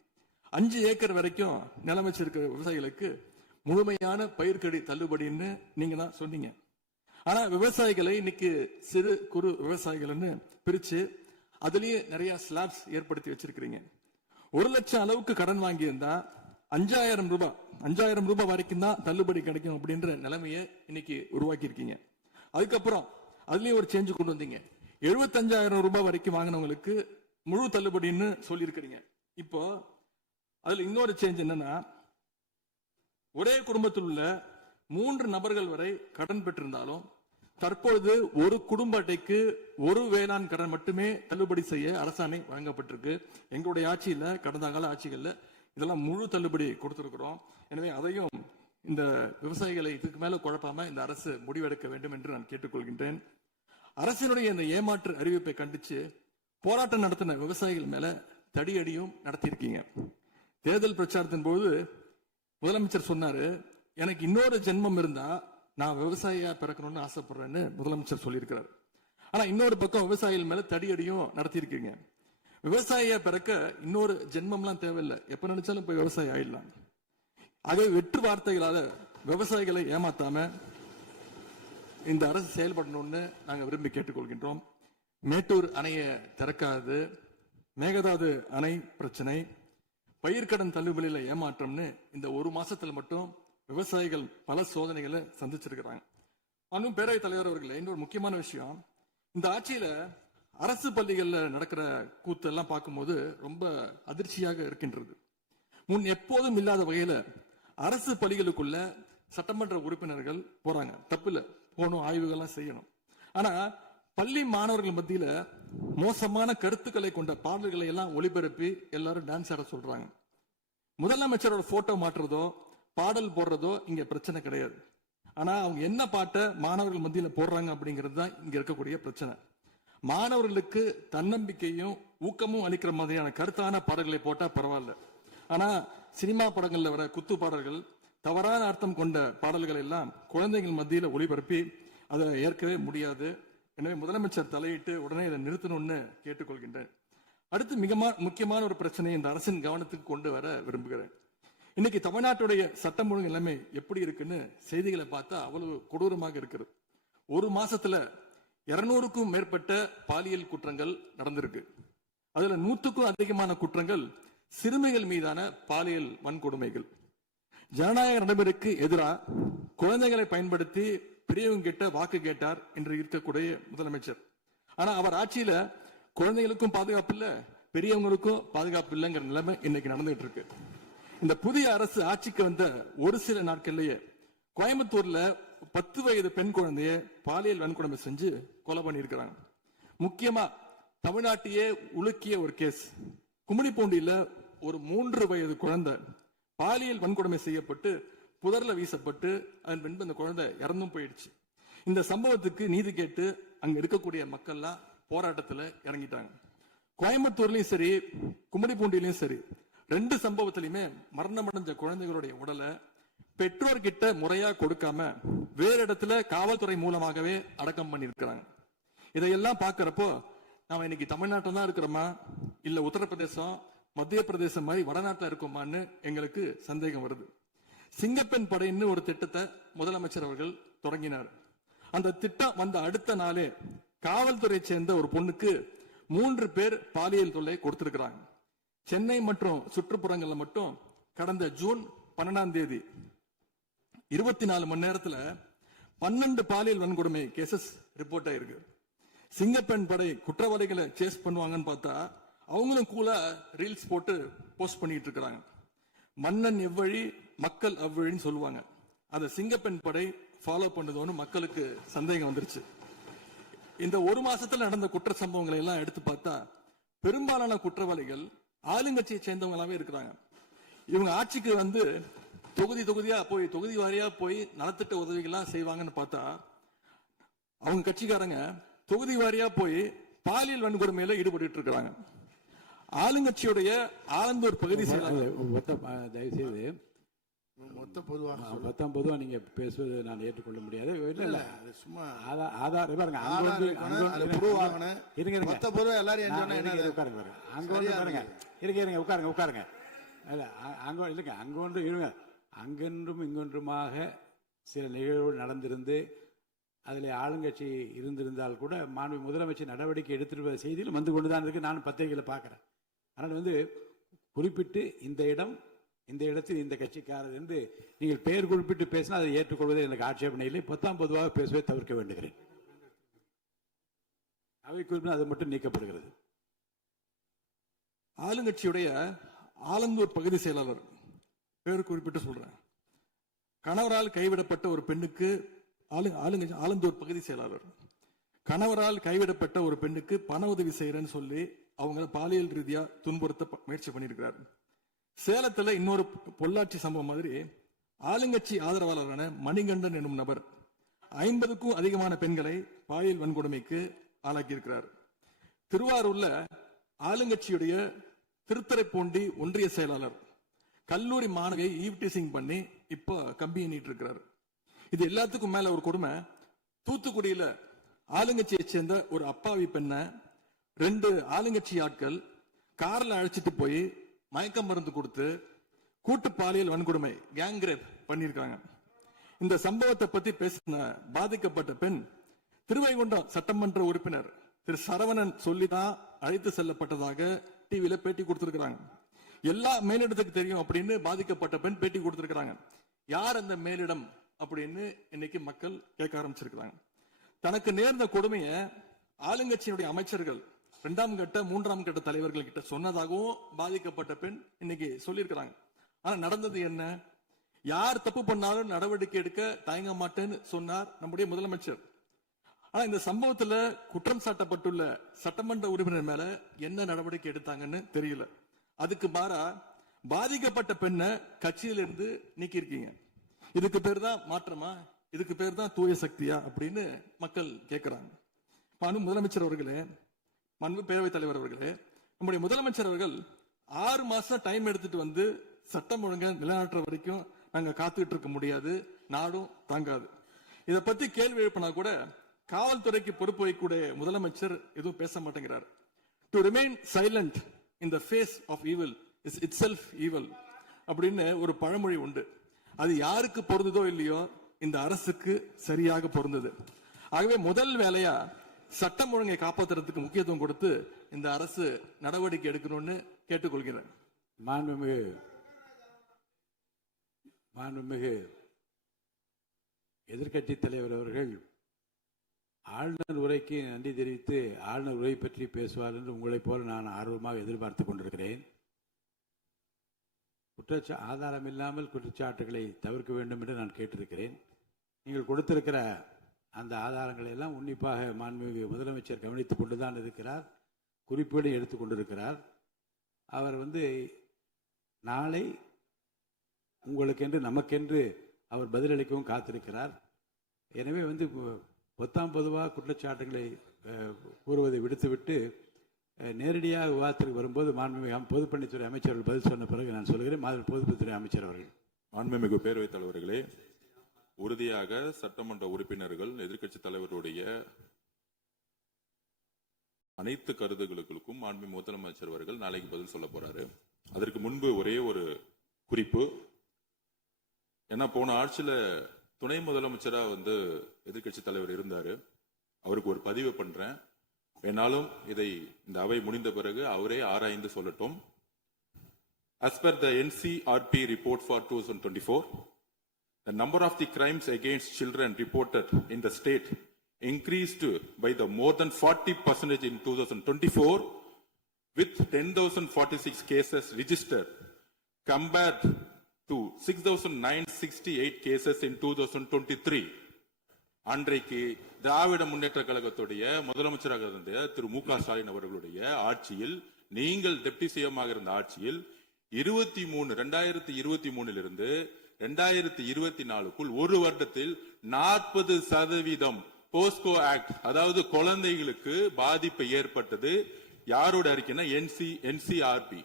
5 ஏக்கர் வரைக்கும் நிலம் வச்சிருக்கிற விவசாயிகளுக்கு முழுமையான பயிர்க்கடி தள்ளுபடின்னு நீங்க தான் சொன்னீங்க. ஆனா விவசாயிகளை இன்னைக்கு சிறு குறு விவசாயிகள்னு பிரிச்சு அதுலயே நிறைய ஸ்லாப்ஸ் ஏற்படுத்தி வச்சிருக்கிறீங்க. 1 லட்சம் அளவுக்கு கடன் வாங்கியிருந்தா 5,000 ரூபாய் வரைக்கும் தான் தள்ளுபடி கிடைக்கும் அப்படின்ற நிலைமையை இன்னைக்கு உருவாக்கி இருக்கீங்க. அதுக்கப்புறம் அதுலயும் ஒரு சேஞ்ச் கொண்டு வந்தீங்க. 75,000 ரூபாய் வரைக்கும் வாங்கினவங்களுக்கு முழு தள்ளுபடின்னு சொல்லி இருக்கிறீங்க. இப்போ அதுல இன்னொரு சேஞ்ச் என்னன்னா, ஒரே குடும்பத்தில் உள்ள 3 நபர்கள் வரை கடன் பெற்றிருந்தாலும் தற்பொழுது ஒரு குடும்ப அட்டைக்கு ஒரு வேளாண் கடன் மட்டுமே தள்ளுபடி செய்ய அரசாணை வழங்கப்பட்டிருக்கு. எங்களுடைய ஆட்சியில, கடந்த கால ஆட்சிகள்ல இதெல்லாம் முழு தள்ளுபடி கொடுத்திருக்கிறோம். எனவே அதையும் இந்த விவசாயிகளை இதுக்கு மேல குழப்பாம இந்த அரசு முடிவெடுக்க வேண்டும் என்று நான் கேட்டுக்கொள்கின்றேன். அரசினுடைய இந்த ஏமாற்று அறிவிப்பை கண்டிச்சு போராட்டம் நடத்தின விவசாயிகள் மேல தடியடியும் நடத்தியிருக்கீங்க. தேர்தல் பிரச்சாரத்தின் போது முதலமைச்சர் சொன்னாரு, எனக்கு இன்னொரு ஜென்மம் இருந்தா நான் விவசாயியா பிறக்கணும்னு ஆசைப்படுறேன்னு முதலமைச்சர் சொல்லியிருக்கிறார். ஆனா இன்னொரு பக்கம் விவசாயிகள் மேல தடியடியும் நடத்தியிருக்கீங்க. விவசாயியா பிறக்க இன்னொரு ஜென்மம்லாம் தேவையில்லை, எப்ப நினைச்சாலும் போய் விவசாயி ஆயிடலாம். ஆகவே வெற்று வார்த்தைகளால விவசாயிகளை ஏமாத்தாம இந்த அரசு செயல்படணும்னு நாங்க விரும்பி கேட்டுக்கொள்கின்றோம். மேட்டூர் அணையை திறக்காது, மேகதாது அணை பிரச்சனை, பயிர்க்கடன் தள்ளுபடியில ஏமாற்றம்னு இந்த 1 மாசத்துல மட்டும் விவசாயிகள் பல சோதனைகளை சந்திச்சிருக்கிறாங்க. இன்னும் பேரவைத் தலைவர் அவர்களே, இன்னொரு முக்கியமான விஷயம், இந்த ஆட்சியில அரசு பள்ளிகள்ல நடக்கிற கூத்து எல்லாம் பார்க்கும்போது ரொம்ப அதிர்ச்சியாக இருக்கின்றது. முன் எப்போதும் இல்லாத வகையில அரசு பள்ளிகளுக்குள்ள சட்டமன்ற உறுப்பினர்கள் போறாங்க. தப்புல போகணும், ஆய்வுகள்லாம் செய்யணும். ஆனா பள்ளி மாணவர்கள் மத்தியில மோசமான கருத்துக்களை கொண்ட பாடல்களை எல்லாம் ஒளிபரப்பி எல்லாரும் டான்ஸ் ஆட சொல்றாங்க. முதலமைச்சரோட போட்டோ மாற்றுறதோ பாடல் போடுறதோ இங்க பிரச்சனை கிடையாது. ஆனா அவங்க என்ன பாட்டை மாணவர்கள் மத்தியில போடுறாங்க அப்படிங்கிறது தான் இங்க இருக்கக்கூடிய பிரச்சனை. மாணவர்களுக்கு தன்னம்பிக்கையும் ஊக்கமும் அளிக்கிற மாதிரியான கருத்தான பாடல்களை போட்டா பரவாயில்ல. ஆனா சினிமா படங்கள்ல வர குத்து பாடல்கள், தவறான அர்த்தம் கொண்ட பாடல்கள் எல்லாம் குழந்தைகள் மத்தியில ஒளிபரப்பி அதை ஏற்கவே முடியாது. எனவே முதலமைச்சர் தலையிட்டு உடனே இதை நிறுத்தணும்னு கேட்டுக்கொள்கின்றேன். அடுத்து மிக முக்கியமான ஒரு பிரச்சனையை இந்த அரசின் கவனத்துக்கு கொண்டு வர விரும்புகிறேன். இன்னைக்கு தமிழ்நாட்டுடைய சட்டம் ஒழுங்கு நிலைமை எப்படி இருக்குன்னு செய்திகளை பார்த்தா அவ்வளவு கொடூரமாக இருக்கிறது. 1 மாசத்துல 200க்கும் மேற்பட்ட பாலியல் குற்றங்கள் நடந்திருக்கு. அதுல 100க்கும் அதிகமான குற்றங்கள் சிறுமிகள் மீதான பாலியல் வன்கொடுமைகள். ஜனநாயக நடைமுறைக்கு எதிராக குழந்தைகளை பயன்படுத்தி பெரியவங்க கிட்ட வாக்கு கேட்டார் என்று இருக்கக்கூடிய முதலமைச்சர். ஆனா அவர் ஆட்சியில குழந்தைகளுக்கும் பாதுகாப்பு இல்ல, பெரியவங்களுக்கும் பாதுகாப்பு இல்லைங்கிற நிலைமை இன்னைக்கு நடந்துட்டு இருக்கு. இந்த புதிய அரசு ஆட்சிக்கு வந்த ஒரு சில நாட்கள்லயே கோயம்புத்தூர்ல 10 வயது பெண் குழந்தைய பாலியல் வன்கொடுமை செஞ்சு கொலை பண்ணியிருக்கிறாங்க. முக்கியமா தமிழ்நாட்டையே உலுக்கிய ஒரு கேஸ், கும்மிடிப்பூண்டியில ஒரு 3 வயது குழந்தை பாலியல் வன்கொடுமை செய்யப்பட்டு புதர்ல வீசப்பட்டு அதன் பின்பு அந்த குழந்தை இறந்தும் போயிடுச்சு. இந்த சம்பவத்துக்கு நீதி கேட்டு அங்க இருக்கக்கூடிய மக்கள்லாம் போராட்டத்துல இறங்கிட்டாங்க. கோயம்புத்தூர்லயும் சரி, கும்மிடிப்பூண்டியிலயும் சரி, 2 சம்பவத்திலுமே மரணமடைஞ்ச குழந்தைகளுடைய உடலை பெற்றோர்கிட்ட முறையா கொடுக்காம வேற இடத்துல காவல்துறை மூலமாகவே அடக்கம் பண்ணிருக்கிறாங்க. இதையெல்லாம் பாக்குறப்போ நாம இன்னைக்கு தமிழ்நாட்டில் தான் இருக்கிறோமா இல்ல உத்தரப்பிரதேசம் மத்திய பிரதேசம் மாதிரி வடநாட்டில் இருக்கோமான்னு எங்களுக்கு சந்தேகம் வருது. சிங்கப்பெண் படைன்னு ஒரு திட்டத்தை முதலமைச்சர் அவர்கள் தொடங்கினார். அந்த திட்டம் வந்த அடுத்த நாளே காவல்துறை சேர்ந்த ஒரு பொண்ணுக்கு 3 பேர் பாலியல் தொல்லை கொடுத்திருக்கிறாங்க. சென்னை மற்றும் சுற்றுப்புறங்கள்ல மட்டும் கடந்த ஜூன் 12ஆம் தேதி 24 மணி நேரத்துல 12 பாலியல் வன்கொடுமை கேசஸ் ரிப்போர்ட் ஆயிருக்கு. சிங்கப்பெண் படை குற்றவாளிகளை சேஸ் பண்ணுவாங்கன்னு பார்த்தா அவங்களும் கூட ரீல்ஸ் போட்டு போஸ்ட் பண்ணிட்டு இருக்காங்க. மன்னன் எவ்வழி மக்கள் அவ்வழின்னு சொல்லுவாங்க. அதை சிங்கப்பெண் படை ஃபாலோ பண்ணுதோன்னு மக்களுக்கு சந்தேகம் வந்துருச்சு. இந்த ஒரு மாசத்துல நடந்த குற்ற சம்பவங்களை எல்லாம் எடுத்து பார்த்தா பெரும்பாலான குற்றவாளிகள் ஆளுங்கட்சியை சேர்ந்தவங்களாவே இருக்கிறாங்க. இவங்க ஆட்சிக்கு வந்து தொகுதி வாரியா போய் நலத்திட்ட உதவிகள்லாம் செய்வாங்கன்னு பார்த்தா அவங்க கட்சிக்காரங்க தொகுதி வாரியா போய் பாலியல் வன்கொடுமையில ஈடுபட்டு இருக்கிறாங்க. ஆளுங்கட்சியுடைய ஆலந்தூர் பகுதி தயவுசெய்து மொத்த பொதுவாக பொதுவாக நீங்க பேசுவது நான் ஏற்றுக்கொள்ள முடியாது. இல்ல அது சும்மா ஆதார் பாருங்க, அங்க ஆதார் வந்து இருக்கணும், அது இருங்க, பொதுவாகணும். இருங்க, இருங்க. மொத்த பொதுவா எல்லாரும் என்ஜாய் இருங்க, உட்காருங்க பாருங்க. அங்க வந்து பாருங்க, இருங்க உட்காருங்க. இல்ல அங்க இல்லைங்க, அங்க ஒன்று இருங்க. அங்கென்றும் இங்கொன்றுமாக சில நிகழ்வுகள் நடந்திருந்து அதில் ஆளுங்கட்சி இருந்திருந்தால் கூட மாண்பு முதலமைச்சர் நடவடிக்கை எடுத்துட்டு செய்தியில் வந்து கொண்டுதான் இருக்கு. நான் பத்திரிகையில் பார்க்கிறேன். அதனால் வந்து குறிப்பிட்டு இந்த இடத்தில் இந்த கட்சிக்காரர் என்று நீங்கள் பெயர் குறிப்பிட்டு பேசினால் அதை ஏற்றுக்கொள்வதை எனக்கு ஆட்சேபனை இல்லை. பொதுவாக பேசுவதை தவிர்க்க வேண்டுகிறேன். அவை குறிப்பிட்டு அது மட்டும் நீக்கப்படுகிறது. ஆளுங்கட்சியுடைய ஆலந்தூர் பகுதி செயலாளர் பேர் குறிப்பிட்டு சொல்றேன். கணவரால் கைவிடப்பட்ட ஒரு பெண்ணுக்கு ஆலந்தூர் பகுதி செயலாளர் கணவரால் கைவிடப்பட்ட ஒரு பெண்ணுக்கு பண உதவி செய்யறேன்னு சொல்லி அவங்க பாலியல் ரீதியா துன்புறுத்த முயற்சி பண்ணியிருக்கிறார். சேலத்துல இன்னொரு பொள்ளாச்சி சம்பவம் மாதிரி ஆளுங்கட்சி ஆதரவாளரான மணிகண்டன் என்னும் நபர் 50க்கும் அதிகமான பெண்களை பாலியல் வன்கொடுமைக்கு ஆளாக்கி இருக்கிறார். திருவாரூர்ல ஆளுங்கட்சியுடைய திருத்துறைப்பூண்டி ஒன்றிய செயலாளர் கல்லூரி மாணவியை ஈவ்டீசிங் பண்ணி இப்ப கம்பி எண்ணிட்டு இருக்கிறார். இது எல்லாத்துக்கும் மேல ஒரு கொடுமை, தூத்துக்குடியில ஆளுங்கட்சியை சேர்ந்த ஒரு அப்பாவி பெண்ணை 2 ஆளுங்கட்சி ஆட்கள் கார்ல அழைச்சிட்டு போய் மயக்க மருந்து கொடுத்து கூட்டு பாலியல் வன்கொடுமை கேங் ரேப் பண்ணிருக்காங்க. இந்த சம்பவத்தை பத்தி பேசின பாதிக்கப்பட்ட பெண் திருவைகுண்டம் சட்டமன்ற உறுப்பினர் திரு சரவணன் சொல்லிதான் அழைத்து செல்லப்பட்டதாக டிவியில பேட்டி கொடுத்திருக்கிறாங்க. எல்லா மேலிடத்துக்கு தெரியும் அப்படின்னு பாதிக்கப்பட்ட பெண் பேட்டி கொடுத்திருக்கிறாங்க. யார் அந்த மேலிடம் அப்படின்னு இன்னைக்கு மக்கள் கேட்க ஆரம்பிச்சிருக்கிறாங்க. தனக்கு நேர்ந்த கொடுமையை ஆளுங்கட்சியினுடைய அமைச்சர்கள் 2ஆம் கட்ட 3ஆம் கட்ட தலைவர்கள் கிட்ட சொன்னதாகவும் பாதிக்கப்பட்ட பெண் இன்னைக்கு சொல்லியிருக்கிறாங்க. ஆனா நடந்தது என்ன? யார் தப்பு பண்ணாலும் நடவடிக்கை எடுக்க தயங்க மாட்டேன்னு சொன்னார் நம்முடைய முதலமைச்சர். ஆனா இந்த சம்பவத்துல குற்றம் சாட்டப்பட்டுள்ள சட்டமன்ற உறுப்பினர் மேல என்ன நடவடிக்கை எடுத்தாங்கன்னு தெரியல. அதுக்கு மாறா பாதிக்கப்பட்ட பெண்ணை கட்சியிலிருந்து நீக்கி இருக்கீங்க. இதுக்கு பேர் தான் மாற்றமா? இதுக்கு பேர் தான் தூய சக்தியா அப்படின்னு மக்கள் கேட்கிறாங்க. முதலமைச்சர் அவர்களே, பேரவைத் தலைவர் அவர்களே, நம்முடைய முதலமைச்சர் அவர்கள் 6 மாசம் டைம் எடுத்துட்டு வந்து சட்டம் ஒழுங்கை நிலைநாட்டுற வரைக்கும் நாங்க காத்துக்கிட்டு இருக்க முடியாது, நாடும் தாங்காது. இத பத்தி கேள்வி எழுப்பினா கூட காவல்துறைக்கு பொறுப்பு வைக்கக்கூடிய முதலமைச்சர் எதுவும் பேச மாட்டேங்கிறார். To remain silent in the face of evil is itself evil அப்படின்னு ஒரு பழமொழி உண்டு. அது யாருக்கு பொருந்ததோ இல்லையோ இந்த அரசுக்கு சரியாக பொருந்தது. ஆகவே முதல் வேலையா சட்டம் ஒழுங்கை காப்பாற்றுறதுக்கு முக்கியத்துவம் கொடுத்து இந்த அரசு நடவடிக்கை எடுக்கணும்னு கேட்டுக்கொள்கிறேன். மாண்புமிகு எதிர்கட்சி தலைவர் அவர்கள் ஆளுநர் உரைக்கு நன்றி தெரிவித்து ஆளுநர் உரை பற்றி பேசுவார் என்று உங்களைப் போல நான் ஆர்வமாக எதிர்பார்த்து கொண்டிருக்கிறேன். ஆதாரம் இல்லாமல் குற்றச்சாட்டுகளை தவிர்க்க வேண்டும் என்று நான் கேட்டிருக்கிறேன். நீங்கள் கொடுத்திருக்கிற அந்த ஆதாரங்களை எல்லாம் உன்னிப்பாக மாண்புமிகு முதலமைச்சர் கவனித்துக் கொண்டுதான் இருக்கிறார், குறிப்பீடு எடுத்துக் கொண்டிருக்கிறார். அவர் நாளை உங்களுக்கென்று நமக்கென்று அவர் பதிலளிக்கவும் காத்திருக்கிறார். எனவே பொதுவாக குற்றச்சாட்டுகளை கூறுவதை விடுத்துவிட்டு நேரடியாக விவாதத்திற்கு வரும்போது மாண்புமிகு பொதுப்பணித்துறை அமைச்சர்கள் பதில் சொன்ன பிறகு நான் சொல்கிறேன். பொதுப்பணித்துறை அமைச்சர் அவர்கள். மாண்புமிகு பேரவைத் தலைவர்களே, உறுதியாக சட்டமன்ற உறுப்பினர்கள் எதிர்க்கட்சி தலைவருடைய அனைத்து கருத்துக்களுக்கும் மாண்பு முதலமைச்சர் அவர்கள் நாளைக்கு பதில் சொல்ல போறாரு. அதற்கு முன்பு ஒரே ஒரு குறிப்பு. ஏன்னா போன ஆட்சியில துணை முதலமைச்சரா எதிர்க்கட்சி தலைவர் இருந்தாரு. அவருக்கு ஒரு பதிவு பண்றேன். வேணாலும் இதை இந்த அவை முடிந்த பிறகு அவரே ஆராய்ந்து சொல்லட்டும். As per the NCRP report for 2024, the number of the crimes against children reported in the state increased by the more than 40% in 2024, with 10,046 cases registered compared to 6,968 cases in 2023. அன்றைக்கு திராவிட முன்னேற்ற கழகத்துடைய முதலமைச்சராக இருந்த திரு மு க ஸ்டாலின் அவர்களுடைய ஆட்சியில், நீங்கள் டெப்டி சிஎம்மாக இருந்த ஆட்சியில் 2023 இருந்து 2024க்குள் ஒரு வருடத்தில் 40% போஸ்கோ ஆக்ட், அதாவது குழந்தைகளுக்கு பாதிப்பு ஏற்பட்டது. யாரோட அறிக்கைன்னா என்சிஆர்பி.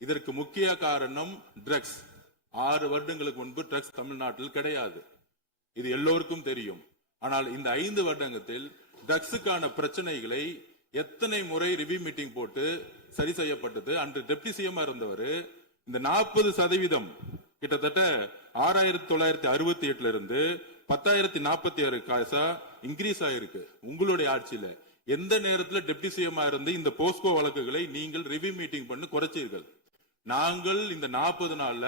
இதற்கு முக்கிய காரணம் ட்ரக்ஸ். 6 வருடங்களுக்கு முன்பு ட்ரக்ஸ் தமிழ்நாட்டில் கிடையாது, இது எல்லோருக்கும் தெரியும். ஆனால் இந்த 5 வருடத்தில் ட்ரக்ஸுக்கான பிரச்சனைகளை எத்தனை முறை ரிவ்யூ மீட்டிங் போட்டு சரி செய்யப்பட்டது. அன்று டெப்டி சிஎம் இருந்தவர் இந்த 40% கிட்டத்தட்ட 6,968 இருந்து 10,046 காசா இன்க்ரீஸ் ஆயிருக்கு. உங்களுடைய ஆட்சியில எந்த நேரத்தில் டெப்டி சிஎம் இருந்து இந்த போஸ்கோ வழக்குகளை நீங்கள் ரிவ்யூ மீட்டிங் பண்ணி குறைச்சீர்கள்? நாங்கள் இந்த 40 நாள்ல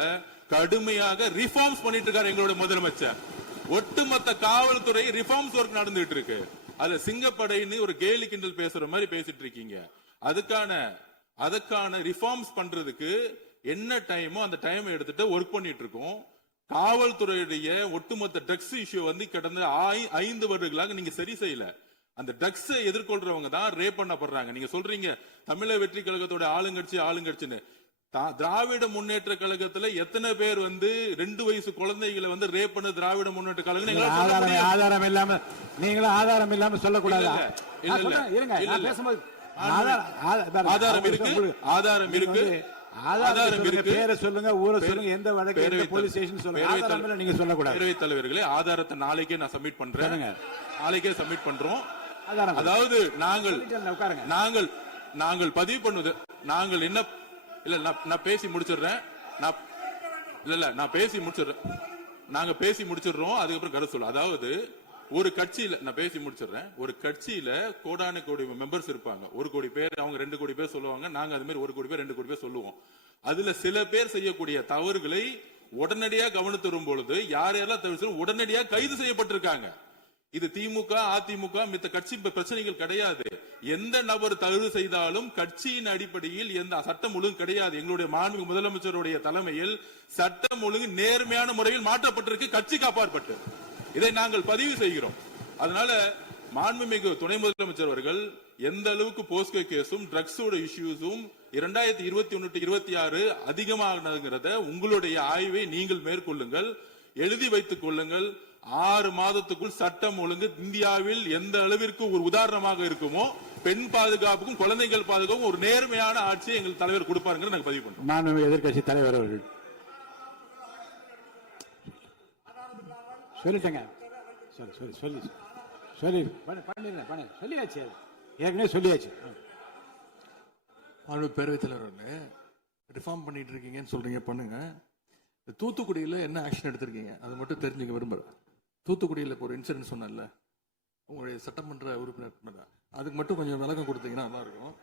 கடுமையாக ரிஃபார்ம்ஸ் பண்ணிட்டு இருக்காரு எங்களுடைய முதலமைச்சர். ஒட்டுமொத்த காவல்துறை ரிஃபார்ம்ஸ் ஒர்க் நடந்துட்டு இருக்கு. அதுல சிங்கப்படைன்னு ஒரு கேலி கிண்டல் பேசுற மாதிரி பேசிட்டு இருக்கீங்க. அதுக்கான ரிஃபார்ம்ஸ் பண்றதுக்கு என்ன டைமோ அந்த டைம் எடுத்துட்டு ஒர்க் பண்ணிட்டு இருக்கோம். காவல்துறையுடைய ஒட்டுமொத்த ட்ரக்ஸ் இஷ்யூ கடந்த 5 வருடங்களாக நீங்க சரி செய்யல. அந்த ட்ரக்ஸ் எதிர்கொள்றவங்க தான் ரேப் பண்ணப்படுறாங்க. நீங்க சொல்றீங்க தமிழக வெற்றி கழகத்தோட ஆளுங்கட்சின்னு. திராவிட முன்னேற்ற கழகத்துல எத்தனை பேர் 2 வயசு குழந்தைகளை ரேப் பண்ண திராவிட முன்னேற்ற கழகம் ஆதாரம் இல்லாம நீங்களும் ஆதாரம் இல்லாம சொல்லக்கூடாது. ஆதாரம் இருக்கு. பேரை சொல்லுங்க, ஊரை சொல்லுங்க, எந்த வழக்கு போலீஸ் ஸ்டேஷன் சொல்லுங்க. ஆதாரம் நீங்க சொல்லக்கூடாது. பேரவைத் தலைவர்களே, ஆதாரத்தை நாளைக்கே நான் சப்மிட் பண்றேன். நாளைக்கே சப்மிட் பண்றோம். அதாவது நாங்கள் பதிவு பண்ணுவது, நாங்கள் என்ன இல்ல நான் பேசி முடிச்சிடுறேன். நாங்க பேசி முடிச்சிடுறோம். அதுக்கப்புறம் கருத்து சொல்ல. அதாவது ஒரு கட்சியில நான் பேசி முடிச்சிடுறேன். ஒரு கட்சியில கோடான கோடி மெம்பர்ஸ் இருப்பாங்க. 1 கோடி பேர், அவங்க 2 கோடி பேர் சொல்லுவாங்க. நாங்க அது மாதிரி 1 கோடி பேர் 2 கோடி பேர் சொல்லுவோம். அதுல சில பேர் செய்யக்கூடிய தவறுகளை உடனடியாக கவனித்து வரும் பொழுது யார் யாரெல்லாம் தவறு உடனடியாக கைது செய்யப்பட்டிருக்காங்க. இது திமுக, அதிமுக மித்த கட்சி பிரச்சனைகள் கிடையாது. எந்த நபர் தவறு செய்தாலும் கட்சியின் அடிப்படையில் எந்த சட்டம் ஒழுங்கு கிடையாது. எங்களுடைய மாண்புமிகு முதலமைச்சருடைய தலைமையில் சட்டம் ஒழுங்கு நேர்மையான முறையில் மாற்றப்பட்டிருக்கு, கட்சிக்கு அப்பாற்பட்டு. இதை நாங்கள் பதிவு செய்கிறோம். அதனால மாண்புமிகு துணை முதலமைச்சர் அவர்கள் எந்த அளவுக்கு போஸ்கோ கேஸும் ட்ரக்ஸோட இஷ்யூஸும் 2021-26 அதிகமாகிறத உங்களுடைய ஆய்வை நீங்கள் மேற்கொள்ளுங்கள், எழுதி வைத்துக் கொள்ளுங்கள். 6 மாதத்துக்குள் சட்டம் ஒழுங்கு இந்தியாவில் எந்த அளவிற்கு ஒரு உதாரணமாக இருக்குமோ பெண் பாதுகாப்புக்கும் குழந்தைகள் பாதுகாப்புக்கும் ஒரு நேர்மையான ஆட்சியை எங்கள் தலைவர் கொடுப்பாருங்க. நாங்கள் பதிவு பண்றோம். மாண்புமிகு எதிர்க்கட்சி தலைவர் அவர்கள் சொல்லிட்டேங்க. சொல்லியாச்சு, ஏற்கனவே சொல்லியாச்சு. பேரவைத் தலைவர் ரிஃபார்ம் பண்ணிட்டு இருக்கீங்கன்னு சொல்றீங்க, பண்ணுங்க. தூத்துக்குடியில என்ன ஆக்ஷன் எடுத்திருக்கீங்க அது மட்டும் தெரிஞ்சுக்க விரும்புறேன். தூத்துக்குடியில் ஒரு இன்சிடென்ட் சொன்னல உங்களுடைய சட்டமன்ற உறுப்பினர், அதுக்கு மட்டும் கொஞ்சம் விளக்கம் கொடுத்தீங்கன்னா நல்லா இருக்கும்.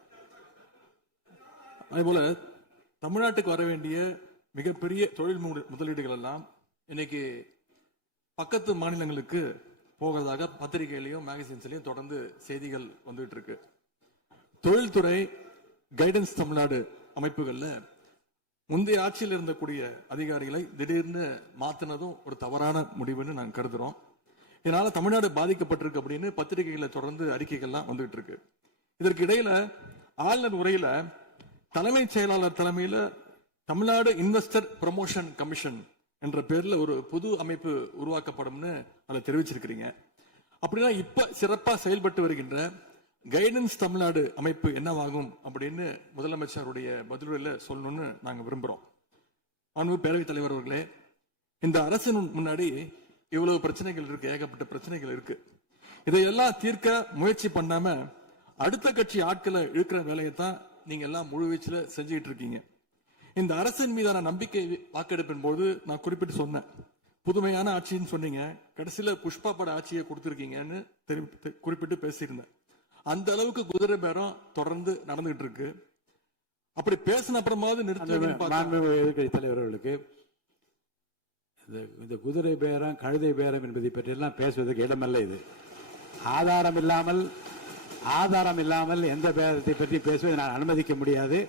அதே போல தமிழ்நாட்டுக்கு வர வேண்டிய மிகப்பெரிய தொழில் முதலீடுகள் எல்லாம் இன்னைக்கு பக்கத்து மாநிலங்களுக்கு போகிறதாக பத்திரிகையிலையும் மேகசின்ஸ்லையும் தொடர்ந்து செய்திகள் வந்துட்டு இருக்கு. தொழில்துறை கைடன்ஸ் தமிழ்நாடு அமைப்புகள்ல முந்தைய ஆட்சியில் இருந்தக்கூடிய அதிகாரிகளை திடீர்னு மாத்தினதும் ஒரு தவறான முடிவுன்னு நாங்கள் கருதுறோம். இதனால தமிழ்நாடு பாதிக்கப்பட்டிருக்கு அப்படின்னு பத்திரிகைகளை தொடர்ந்து அறிக்கைகள்லாம் வந்துட்டு இருக்கு. இதற்கு இடையில ஆளுநர் உரையில தலைமைச் செயலாளர் தலைமையில தமிழ்நாடு இன்வெஸ்டர் ப்ரமோஷன் கமிஷன் என்ற பேர்ல ஒரு புது அமைப்பு உருவாக்கப்படும்னு அதில் தெரிவிச்சிருக்கிறீங்க. அப்படின்னா இப்ப சிறப்பா செயல்பட்டு வருகின்ற கைடன்ஸ் தமிழ்நாடு அமைப்பு என்னவாகும் அப்படின்னு முதலமைச்சருடைய பதிலுரையில சொல்லணும்னு நாங்க விரும்புறோம். அன்பு பேரவைத் தலைவர் அவர்களே, இந்த அரசின் முன்னாடி இவ்வளவு பிரச்சனைகள் இருக்கு, ஏகப்பட்ட பிரச்சனைகள் இருக்கு. இதையெல்லாம் தீர்க்க முயற்சி பண்ணாம அடுத்த கட்சி ஆட்களை இழுக்கிற வேலையை தான் நீங்க எல்லாம் முழுவீச்சுல செஞ்சுக்கிட்டு இருக்கீங்க. இந்த அரசின் மீதான நம்பிக்கை வாக்கெடுப்பின் போது நான் குறிப்பிட்டு சொன்னேன், புதுமையான ஆட்சின்னு சொன்னீங்க, கடைசியில புஷ்பா பட ஆட்சியை கொடுத்துருக்கீங்கன்னு குறிப்பிட்டு பேசியிருந்தேன். அந்த அளவுக்கு குதிரை பேரம் தொடர்ந்து நடந்துகிட்டு இருக்கு. அப்படி பேசின அப்புறமாவது எதிர்க்கட்சி தலைவர் அவர்களுக்கு இந்த குதிரை பேரம் கழுதை பேரம் என்பதை பற்றி எல்லாம் பேசுவதற்கு இடமல்ல. இது ஆதாரம் இல்லாமல் எந்த பேரத்தை பற்றி பேசுவதை நான் அனுமதிக்க முடியாது.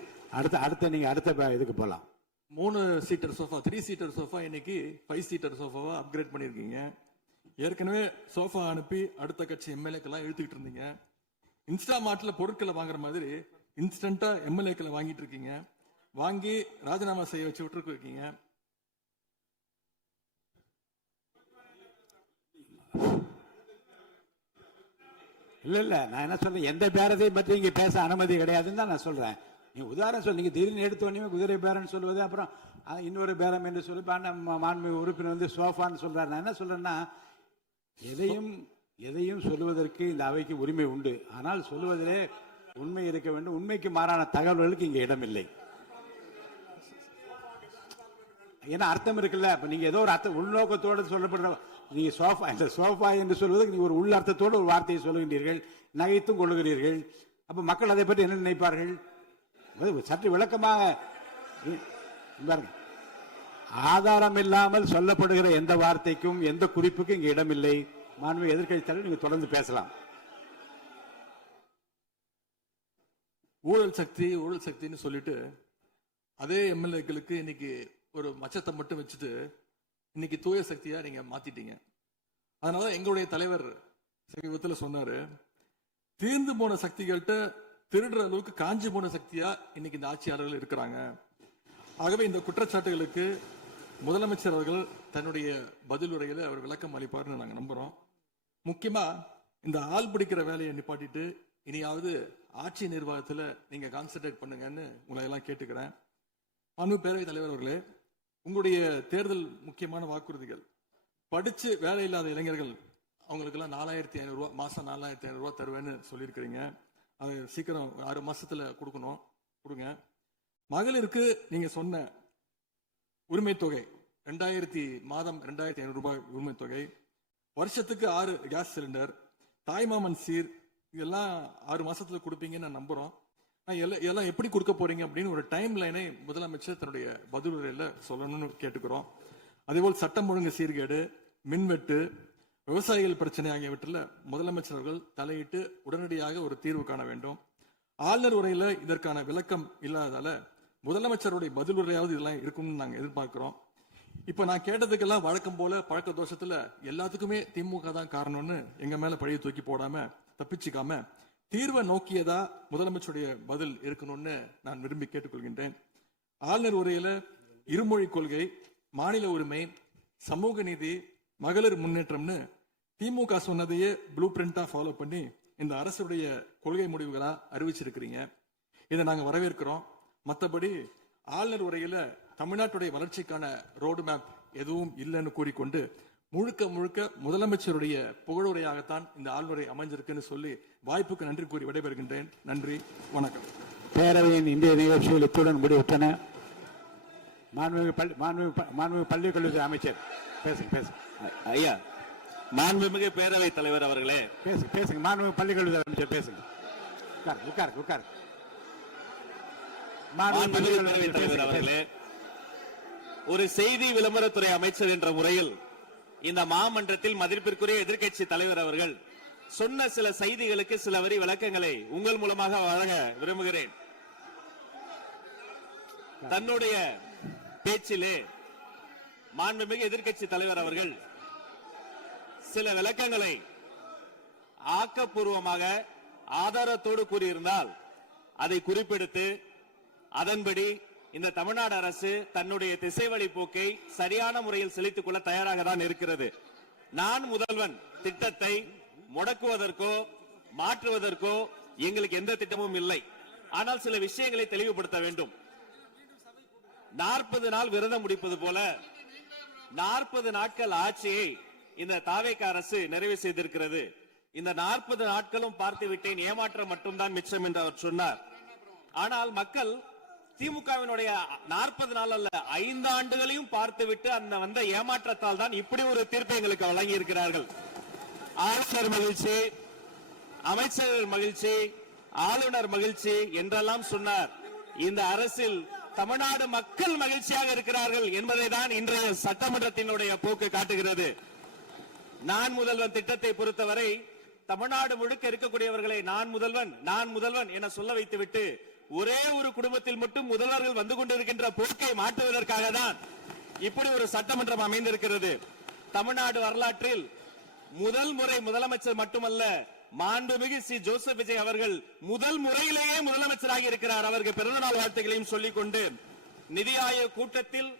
நீங்க அடுத்த இதுக்கு போலாம். 3 சீட்டர் சோஃபா 3 சீட்டர் சோஃபா இன்னைக்கு 5 சீட்டர் சோஃபாவா அப்கிரேட் பண்ணிருக்கீங்க. ஏற்கனவே சோஃபா அனுப்பி அடுத்த கட்சி எம்எல்ஏக்கெல்லாம் இழுத்துக்கிட்டு இருந்தீங்க. இன்ஸ்டா மார்ட்ல பொருட்களை வாங்குற மாதிரி இன்ஸ்டன்டா எம்எல்ஏக்களை வாங்கிட்டு இருக்கீங்க. வாங்கி ராஜினாமா செய்ய வச்சு விட்டு இருக்கீங்க. இல்ல நான் என்ன சொல்றேன், எந்த பேரத்தையும் பற்றி இங்க பேச அனுமதி கிடையாதுன்னு தான் நான் சொல்றேன். நீங்க உதாரணம் சொல்ல, நீங்க திடீர்னு எடுத்த உடனே குதிரை பேரன்னு சொல்லுவது, அப்புறம் இன்னொரு பேரம் என்று சொல்லி மாண்புமிகு உறுப்பினர் வந்து சோஃபான்னு சொல்றாரு. நான் என்ன சொல்றேன்னா, எதையும் சொல்லுவதற்கு இந்த அவைக்கு உரிமை உண்டு. ஆனால் சொல்லுவதிலே உண்மை இருக்க வேண்டும். உண்மைக்கு மாறான தகவல்களுக்கு இங்க இடமில்லை. ஏன்னா அர்த்தம் இருக்குல்ல. இப்ப நீங்க ஏதோ ஒரு அர்த்தம் உள்நோக்கத்தோடு சொல்லப்படுற, நீங்க சோஃபா என்று சொல்வதற்கு நீங்க ஒரு உள் அர்த்தத்தோடு ஒரு வார்த்தையை சொல்லுகின்றீர்கள், நகைத்தும் கொள்ளுகிறீர்கள். அப்ப மக்கள் அதை பற்றி என்ன நினைப்பார்கள்? சற்று விளக்கமாக பாருங்க. ஆதாரம் இல்லாமல் சொல்லப்படுகிற எந்த வார்த்தைக்கும் எந்த குறிப்புக்கும் இங்க இடமில்லை. மாண்புமிகு எதிர்க்கட்சி தலைவர், நீங்க தொடர்ந்து பேசலாம். ஊழல் சக்தின்னு சொல்லிட்டு அதே எம்எல்ஏக்களுக்கு இன்னைக்கு ஒரு மச்சத்தை மட்டும் வச்சுட்டு இன்னைக்கு தூய சக்தியா நீங்க மாத்திட்டீங்க. அதனால எங்களுடைய தலைவர் சமீபத்தில் சொன்னாரு, தீர்ந்து போன சக்திகள்கிட்ட திருடுற அளவுக்கு காஞ்சி போன சக்தியா இன்னைக்கு இந்த ஆட்சியாளர்கள் இருக்கிறாங்க. ஆகவே இந்த குற்றச்சாட்டுகளுக்கு முதலமைச்சர் அவர்கள் தன்னுடைய பதில் உரையில அவர் விளக்கம் அளிப்பார்னு நாங்க நம்புறோம். முக்கியமா இந்த ஆள் பிடிக்கிற வேலையை நிப்பாட்டிட்டு இனியாவது ஆட்சி நிர்வாகத்துல நீங்க கான்சென்ட்ரேட் பண்ணுங்கன்னு உங்களை எல்லாம் கேட்டுக்கிறேன். பேரவைத் தலைவர் அவர்களே, உங்களுடைய தேர்தல் முக்கியமான வாக்குறுதிகள், படிச்சு வேலை இல்லாத இளைஞர்கள் அவங்களுக்கு எல்லாம் 4500 ரூபாய் மாசம் 4500 ரூபாய் தருவேன்னு சொல்லியிருக்கிறீங்க. அது சீக்கிரம் 6 மாசத்துல கொடுங்க. மகளிருக்கு நீங்க சொன்ன உரிமை தொகை மாதம் 2500 ரூபாய் உரிமை தொகை, வருஷத்துக்கு 6 கேஸ் சிலிண்டர், தாய்மாமன் சீர், இதெல்லாம் 6 மாசத்துல கொடுப்பீங்கன்னு நான் நம்புறோம். இதெல்லாம் எப்படி கொடுக்க போறீங்க அப்படின்னு ஒரு டைம் லைனை முதலமைச்சர் தன்னுடைய பதில் உரையில சொல்லணும்னு கேட்டுக்கிறோம். அதேபோல் சட்டம் ஒழுங்கு சீர்கேடு, மின்வெட்டு, விவசாயிகள் பிரச்சனை ஆகியவற்றில் முதலமைச்சர் அவர்கள் தலையிட்டு உடனடியாக ஒரு தீர்வு காண வேண்டும். ஆளுநர் உரையில இதற்கான விளக்கம் இல்லாததால முதலமைச்சருடைய பதில் உரையாவது இதெல்லாம் இருக்கும்னு நாங்க எதிர்பார்க்கிறோம். இப்ப நான் கேட்டதுக்கெல்லாம் வழக்கம் போல பழக்க தோஷத்துல எல்லாத்துக்குமே திமுக தான் காரணம்னு எங்க மேல பழிய தூக்கி போடாம தப்பிச்சுக்காம தீர்வை நோக்கியதா முதலமைச்சருடைய பதில் இருக்கணும்னு நான் விரும்பி கேட்டுக்கொள்கின்றேன். ஆளுநர் உரையில இருமொழி கொள்கை, மாநில உரிமை, சமூக நீதி, மகளிர் முன்னேற்றம்னு திமுக சொன்னதையே ப்ளூ பிரிண்டா ஃபாலோ பண்ணி இந்த அரசுடைய கொள்கை முடிவுகளா அறிவிச்சிருக்கிறீங்க. இதை நாங்க வரவேற்கிறோம். மற்றபடி ஆளுநர் உரையில தமிழ்நாட்டுடைய வளர்ச்சிக்கான ரோடு மேப் எதுவும் இல்லைன்னு கூறிக்கொண்டு முழுக்க முதலமைச்சருடைய புகழுரையாகத்தான் இந்த ஆளுநரை அமைஞ்சிருக்குன்னு சொல்லி வாய்ப்புக்கு நன்றி கூறி விடைபெறுகின்றேன். நன்றி, வணக்கம். பேரவையின் இந்திய நிகழ்ச்சிகள் இத்துடன் முடிவுற்றன. மாண்புமிகு பள்ளிக் கல்வித்துறை அமைச்சர் பேசுங்க. ஐயா, மாண்புமிகு பேரவைத் தலைவர் அவர்களே, பேசுங்க. மாண்புமிகு பள்ளிக் கல்வித்துறை அமைச்சர் பேசுங்க. உட்கார். மாண்புமிகு பேரவைத் தலைவர் அவர்களே, ஒரு செய்தி விளம்பரத்துறை அமைச்சர் என்ற முறையில் இந்த மாமன்றத்தில் மதிப்பிற்குரிய எதிர்க்கட்சி தலைவர் அவர்கள் சொன்ன சில செய்திகளுக்கு சில வரி விளக்கங்களை உங்கள் மூலமாக வழங்க விரும்புகிறேன். தன்னுடைய பேச்சிலே மாண்புமிகு எதிர்க்கட்சி தலைவர் அவர்கள் சில விளக்கங்களை ஆக்கப்பூர்வமாக ஆதாரத்தோடு கூறியிருந்தால் அதை குறிப்பெடுத்து அதன்படி இந்த தமிழ்நாடு அரசு தன்னுடைய திசைவழி போக்கை சரியான முறையில் செலுத்திக் கொள்ள தயாராக தான் இருக்கிறது. நான் முதல்வன் திட்டத்தை முடக்குவதற்கோ மாற்றுவதற்கோ எங்களுக்கு எந்த திட்டமும் இல்லை. ஆனால் சில விஷயங்களை தெளிவுபடுத்த வேண்டும். 40 நாள் விரதம் முடிப்பது போல 40 நாட்கள் ஆட்சியை இந்த தாவேக அரசு நிறைவு செய்திருக்கிறது. இந்த 40 நாட்களும் பார்த்து விட்டேன், ஏமாற்றம் மட்டும்தான் மிச்சம் என்று அவர் சொன்னார். ஆனால் மக்கள் திமுகவினுடைய 40 நாள் அல்ல 5 ஆண்டுகளையும் பார்த்துவிட்டு அந்த வந்த ஏமாற்றத்தால் தான் இப்படி ஒரு தீர்ப்பை எங்களுக்கு வழங்கி இருக்கிறார்கள். ஆளுநர் மகிழ்ச்சி, அமைச்சர்கள் மகிழ்ச்சி, ஆளுநர் மகிழ்ச்சி என்றெல்லாம் சொன்னார். இந்த அரசில் தமிழ்நாடு மக்கள் மகிழ்ச்சியாக இருக்கிறார்கள் என்பதை தான் இன்றைய சட்டமன்றத்தினுடைய போக்கு காட்டுகிறது. நான் முதல்வன் திட்டத்தை பொறுத்தவரை தமிழ்நாடு முழுக்க இருக்கக்கூடியவர்களை நான் முதல்வன் என சொல்ல வைத்துவிட்டு ஒரே ஒரு குடும்பத்தில் மட்டும் முதல்வர்கள் வந்து கொண்டிருக்கின்ற போக்கை மாற்றுவதற்காக தான் இப்படி ஒரு சட்டமன்றம் அமைந்திருக்கிறது. தமிழ்நாடு வரலாற்றில் முதல் முறை முதலமைச்சர் மட்டுமல்ல, மாண்புமிகு சி ஜோசப் விஜய் அவர்கள் முதல் முறையிலேயே முதலமைச்சராக இருக்கிறார். அவருக்கு பிறந்தநாள் வாழ்த்துக்களையும் சொல்லிக் கொண்டு, நிதி ஆயோக் கூட்டத்தில்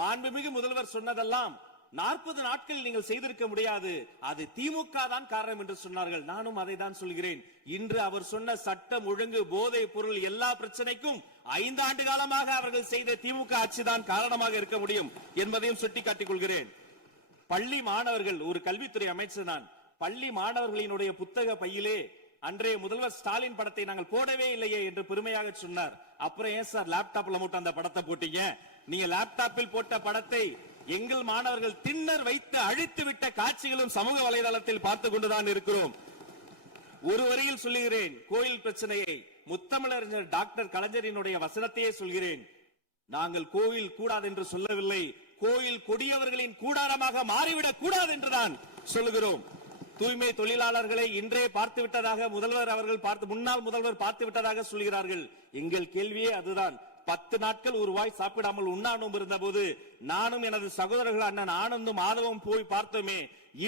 மாண்புமிகு முதல்வர் சொன்னதெல்லாம் 40 நாட்கள் நீங்கள் செய்திருக்க முடியாது, அது திமுக தான் காரணம் என்று சொன்னார்கள். நானும் அதை தான் சொல்கிறேன். இன்று அவர் சொன்ன சட்டம் ஒழுங்கு, போதை பொருள் எல்லா பிரச்சனைக்கும் 5 ஆண்டு காலமாக அவர்கள் செய்த திமுக ஆட்சி தான் காரணமாக இருக்க முடியும் என்பதையும் சுட்டிக்காட்டிக் கொள்கிறேன். பள்ளி மாணவர்கள், ஒரு கல்வித்துறை அமைச்சர் நான், பள்ளி மாணவர்களினுடைய புத்தக பையிலே அன்றைய முதல்வர் ஸ்டாலின் படத்தை நாங்கள் போடவே இல்லையே என்று பெருமையாக சொன்னார். அப்புறம் ஏன் சார் லேப்டாப்ல மட்டும் அந்த படத்தை போட்டீங்க? நீங்க லேப்டாப்பில் போட்ட படத்தை எங்கள் மாணவர்கள் திண்ணர் வைத்து அழித்து விட்ட காட்சிகளும் சமூக வலைதளத்தில் பார்த்து கொண்டுதான் இருக்கிறோம். ஒரு வரியில் சொல்லுகிறேன், கோயில் பிரச்சனையை முத்தமிழறிஞர் டாக்டர் கலைஞரினுடைய வசனத்தையே சொல்கிறேன். நாங்கள் கோயில் கூடாது என்று சொல்லவில்லை, கோயில் கொடியவர்களின் கூடாரமாக மாறிவிடக் கூடாது என்றுதான் சொல்லுகிறோம். தூய்மை தொழிலாளர்களை இன்றே பார்த்து விட்டதாக முன்னாள் முதல்வர் பார்த்து விட்டதாக சொல்கிறார்கள். எங்கள் கேள்வியே அதுதான். 10 நாட்கள் ஒரு வாய் சாப்பிடாமல் உண்ணாநோம்பு இருந்த போது நானும் எனது சகோதரர்கள் அண்ணன் ஆனந்தும் ஆதவம் போய் பார்த்தோமே.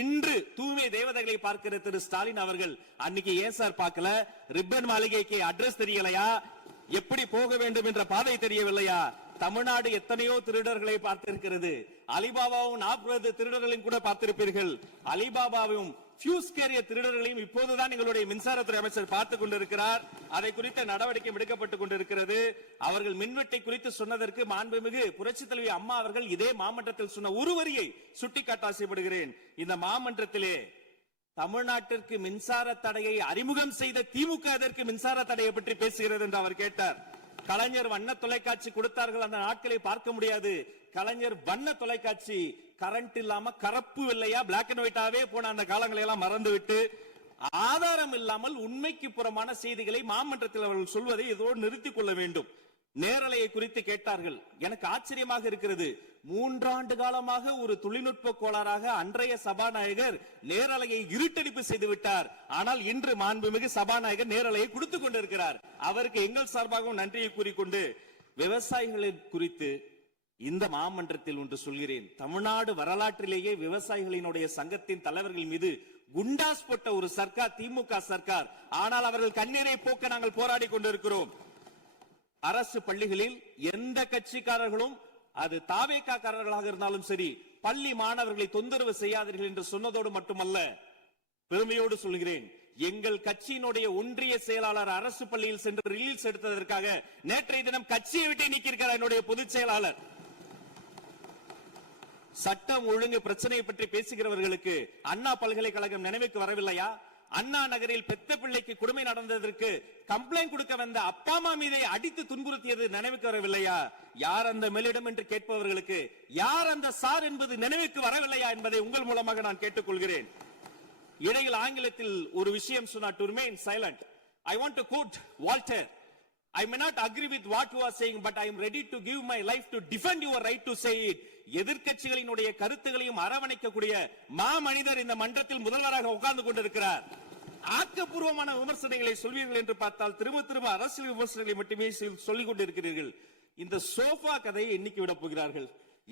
இன்று தூய்மை தேவதைகளை பார்க்கிற திரு ஸ்டாலின் அவர்கள் அன்னைக்கு ஏன் சார் பார்க்கல? ரிப்பன் மாளிகைக்கு அட்ரஸ் தெரியலையா? எப்படி போக வேண்டும் என்ற பாதை தெரியவில்லையா? தமிழ்நாடு எத்தனையோ திருடர்களை பார்த்திருக்கிறது. அலிபாபாவும் 40 திருடர்களையும் கூட பார்த்திருப்பீர்கள். அலிபாபாவும் பியூஸ் கேரிய திருடர்களையும் இப்போதுதான் எங்களுடைய மின்சாரத்துறை அமைச்சர் பார்த்துக் கொண்டிருக்கிறார். அதை குறித்த நடவடிக்கை எடுக்கப்பட்டுக் கொண்டிருக்கிறது. அவர்கள் மின்வெட்டை குறித்து சொன்னதற்கு மாண்புமிகு புரட்சி தலைவி அம்மா அவர்கள் இதே மாமன்றத்தில் சொன்ன ஒரு வரியை சுட்டிக்காட்ட ஆசைப்படுகிறேன். இந்த மாமன்றத்திலே தமிழ்நாட்டிற்கு மின்சார தடையை அறிமுகம் செய்த திமுக அதற்கு மின்சார தடையை பற்றி பேசுகிறது என்று அவர் கேட்டார். கலைஞர் வண்ண தொலைக்காட்சி கொடுத்தார்கள், அந்த நாட்களை பார்க்க முடியாது. கலைஞர் வண்ண தொலைக்காட்சி கரண்ட் இல்லாம கருப்பு வெள்ளையா பிளாக் அண்ட் ஒயிட்டாவே போன அந்த காலங்களை எல்லாம் மறந்துவிட்டு ஆதாரம் இல்லாமல் உண்மைக்கு புறமான செய்திகளை மாமன்றத்தில் அவர்கள் சொல்வதை இதோடு நிறுத்திக் கொள்ள வேண்டும். நேரலையை குறித்து கேட்டார்கள். எனக்கு ஆச்சரியமாக இருக்கிறது. 3 ஆண்டு காலமாக ஒரு தொழில்நுட்ப கோளாறாக அன்றைய சபாநாயகர் நேரலையை இருட்டடிப்பு செய்து விட்டார். ஆனால் இன்று மாண்புமிகு சபாநாயகர் நேரலையை கொடுத்துக் கொண்டிருக்கிறார். அவருக்கு எங்கள் சார்பாகவும் நன்றியை கூறிக்கொண்டு, விவசாயிகளின் குறித்து இந்த மாமன்றத்தில் ஒன்று சொல்கிறேன். தமிழ்நாடு வரலாற்றிலேயே விவசாயிகளினுடைய சங்கத்தின் தலைவர்கள் மீது குண்டாஸ் போட்ட ஒரு சர்க்கார் திமுக சர்க்கார். ஆனால் அவர்கள் கண்ணீரை போக்க நாங்கள் போராடி கொண்டிருக்கிறோம். அரசு பள்ளிகளில் எந்த கட்சிக்காரர்களும், அது தாவேக்காரர்களாக இருந்தாலும் சரி, பள்ளி மாணவர்களை தொந்தரவு செய்யாதீர்கள் என்று சொன்னதோடு மட்டுமல்ல, பெருமையோடு சொல்கிறேன், எங்கள் கட்சியினுடைய ஒன்றிய செயலாளர் அரசு பள்ளியில் சென்று ரீல்ஸ் எடுத்ததற்காக நேற்றைய தினம் கட்சியை விட்டு நீக்கியிருக்கிறார் என்னுடைய பொதுச் செயலாளர். சட்டம் ஒழுங்கு பிரச்சனையை பற்றி பேசுகிறவர்களுக்கு அண்ணா பல்கலைக்கழகம் நினைவுக்கு வரவில்லையா? அண்ணா நகரில் பெத்த பிள்ளைக்கு கொடுமை நடந்ததற்கு கம்ப்ளைண்ட் கொடுக்க வந்த அப்பா அம்மா மீதை அடித்து துன்புறுத்தியது நினைவுக்கு வரவில்லையா? யார் அந்த மேலிடம் என்று கேட்பவர்களுக்கு யார் அந்த சார் என்பது நினைவுக்கு வரவில்லையா என்பதை உங்கள் மூலமாக நான் கேட்டுக்கொள்கிறேன். இடையில் ஆங்கிலத்தில் ஒரு விஷயம் சொன்னார், to remain silent. I want to quote Walter. I may not agree with what you are saying, but I am ready to give my life to defend your right to say it. எதிர்க்கட்சிகளினுடைய கருத்துகளையும் அரவணைக்கக்கூடிய மாமனிதர் இந்த மன்றத்தில் முதல்வராக உட்கார்ந்து கொண்டிருக்கிறார். ஆக்கப்பூர்வமான விமர்சனங்களை சொல்வீர்கள் என்று பார்த்தால் திரும்ப அரசியல் விமர்சனங்களை மட்டுமே சொல்லிக் கொண்டிருக்கிறீர்கள். இந்த சோஃபா கதையை என்னைக்கு விட போகிறார்கள்?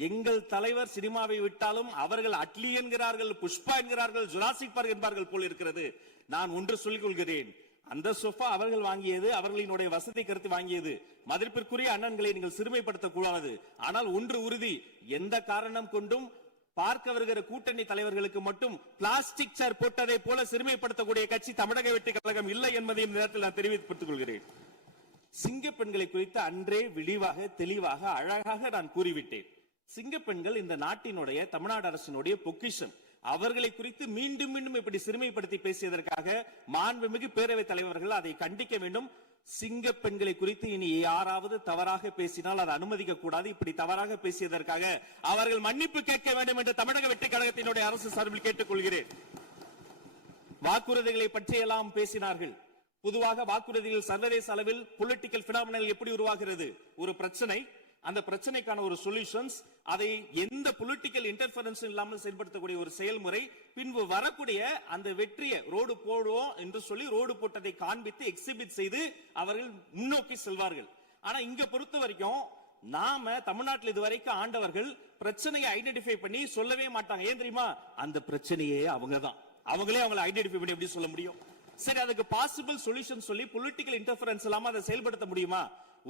எங்கள் தலைவர் சினிமாவை விட்டாலும் அவர்கள் அட்லி என்கிறார்கள், புஷ்பா என்கிறார்கள், ஜுராசிக் பார்க் என்பார்கள் போல் இருக்கிறது. நான் ஒன்று சொல்லிக் கொள்கிறேன், அந்த சோஃபா அவர்கள் வாங்கியது, அவர்களினுடைய வசதி கருத்து வாங்கியது. மதிப்பிற்குரிய அண்ணன்களை நீங்கள் சிறுமைப்படுத்தக் கூடாது. ஆனால் ஒன்று உறுதி, எந்த காரணம் கொண்டும் பார்க்க வருகிற கூட்டணி தலைவர்களுக்கு மட்டும் பிளாஸ்டிக் சேர் போட்டதை போல சிறுமைப்படுத்தக்கூடிய கட்சி தமிழக வெற்றி கழகம் இல்லை என்பதையும் நேரத்தில் நான் தெரிவித்துக் கொள்கிறேன். சிங்க பெண்களை குறித்து அன்றே விழிவாக தெளிவாக அழகாக நான் கூறிவிட்டேன். சிங்க பெண்கள் இந்த நாட்டினுடைய தமிழ்நாடு அரசினுடைய பொக்கிஷம். அவர்களை குறித்து மீண்டும் மீண்டும் இப்படி சிறுமைப்படுத்தி பேசியதற்காக மாண்புமிகு பேரவைத் தலைவர்கள் அதை கண்டிக்க வேண்டும். சிங்க பெண்களை குறித்து இனி யாராவது தவறாக பேசினால் அதை அனுமதிக்க கூடாது. இப்படி தவறாக பேசியதற்காக அவர்கள் மன்னிப்பு கேட்க வேண்டும் என்று தமிழக வெற்றிக் கழகத்தினுடைய அரசு சார்பில் கேட்டுக் கொள்கிறேன். வாக்குறுதிகளை பற்றியெல்லாம் பேசினார்கள். பொதுவாக வாக்குறுதிகள் சர்வதேச அளவில் பொலிட்டிக்கல் பினாமினல் எப்படி உருவாகிறது? ஒரு பிரச்சனை, அந்த பிரச்சனைக்கான ஒரு சொல்யூஷன்ஸ், அதை எந்த பொலிட்டிக்கல் இன்டர்ஃபரன்ஸ் இல்லாமல் செயல்படுத்தக்கூடிய ஒரு செயல்முறை, பின்பு வரக்கூடிய அந்த வெற்றியை ரோடு போடுவோம் என்று சொல்லி ரோடு போட்டதை காண்பித்து எக்ஸிபிட் செய்து அவர்கள் முன்னோக்கி செல்வார்கள். ஆனா இங்க பொறுத்த வரைக்கும் நாம தமிழ்நாட்டில் இதுவரைக்கும் ஆண்டவர்கள் பிரச்சனையை ஐடென்டிஃபை பண்ணி சொல்லவே மாட்டாங்க. ஏன் தெரியுமா? அந்த பிரச்சனையே அவங்கதான், அவங்களே அவங்களை ஐடென்டிஃபை பண்ணி எப்படி சொல்ல முடியும்? சரி, அதுக்கு பாசிபிள் சொல்யூஷன் சொல்லி பொலிட்டிக்கல் இன்டர்ஃபரன்ஸ் இல்லாம அதை செயல்படுத்த முடியுமா?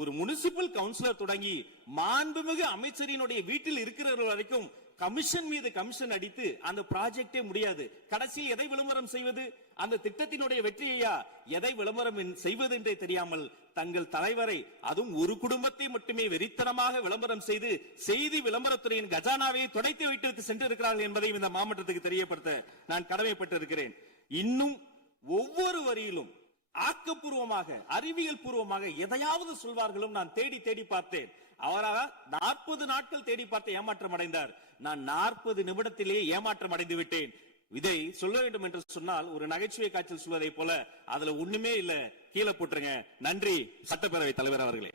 ஒரு முனிசிபல் கவுன்சிலர் தொடங்கி மாண்புமிகு அமைச்சரினுடைய வீட்டில் இருக்கிறவர்கள் வரைக்கும் கமிஷன் மீது கமிஷன் அடித்து அந்த ப்ராஜெக்டே முடியாது. கடைசியில் எதை விளம்பரம் செய்வது? அந்த திட்டத்தினுடைய வெற்றியையா எதை விளம்பரம் செய்வது என்றே தெரியாமல் தங்கள் தலைவரை, அதுவும் ஒரு குடும்பத்தை மட்டுமே வெறித்தனமாக விளம்பரம் செய்து செய்தி விளம்பரத்துறையின் கஜானாவை துடைத்து வைத்து சென்றிருக்கிறார்கள் என்பதையும் இந்த மாவட்டத்துக்கு தெரியப்படுத்த நான் கடமைப்பட்டிருக்கிறேன். இன்னும் ஒவ்வொரு வரியிலும் ஆக்கப்பூர்வமாக, அறிவியல் பூர்வமாக எதையாவது சொல்வார்களும் நான் தேடி தேடி பார்த்தேன். அவராக 40 நாட்கள் தேடி பார்த்து ஏமாற்றம் அடைந்தார். நான் 40 நிமிடத்திலேயே ஏமாற்றம் அடைந்து விட்டேன். இதை சொல்ல வேண்டும் என்று சொன்னால் ஒரு நகைச்சுவை காட்சியில் சொல்வதை போல அதுல ஒண்ணுமே இல்ல, கீழே போட்டுருங்க. நன்றி சட்டப்பேரவை தலைவர் அவர்களே.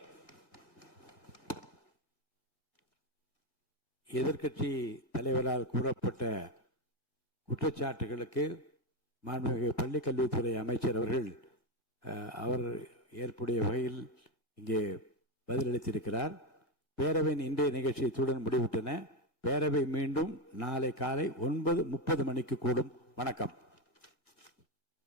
எதிர்க்கட்சி தலைவரால் கூறப்பட்ட குற்றச்சாட்டுகளுக்கு மாண்புமிகு பள்ளிக் கல்வித்துறை அமைச்சர் அவர்கள் அவர் ஏற்புடைய வகையில் இங்கே பதிலளித்திருக்கிறார். பேரவையின் இன்றைய நிகழ்ச்சி இத்துடன் முடிவுற்றன. பேரவை மீண்டும் நாளை காலை 9:30 மணிக்கு கூடும். வணக்கம்.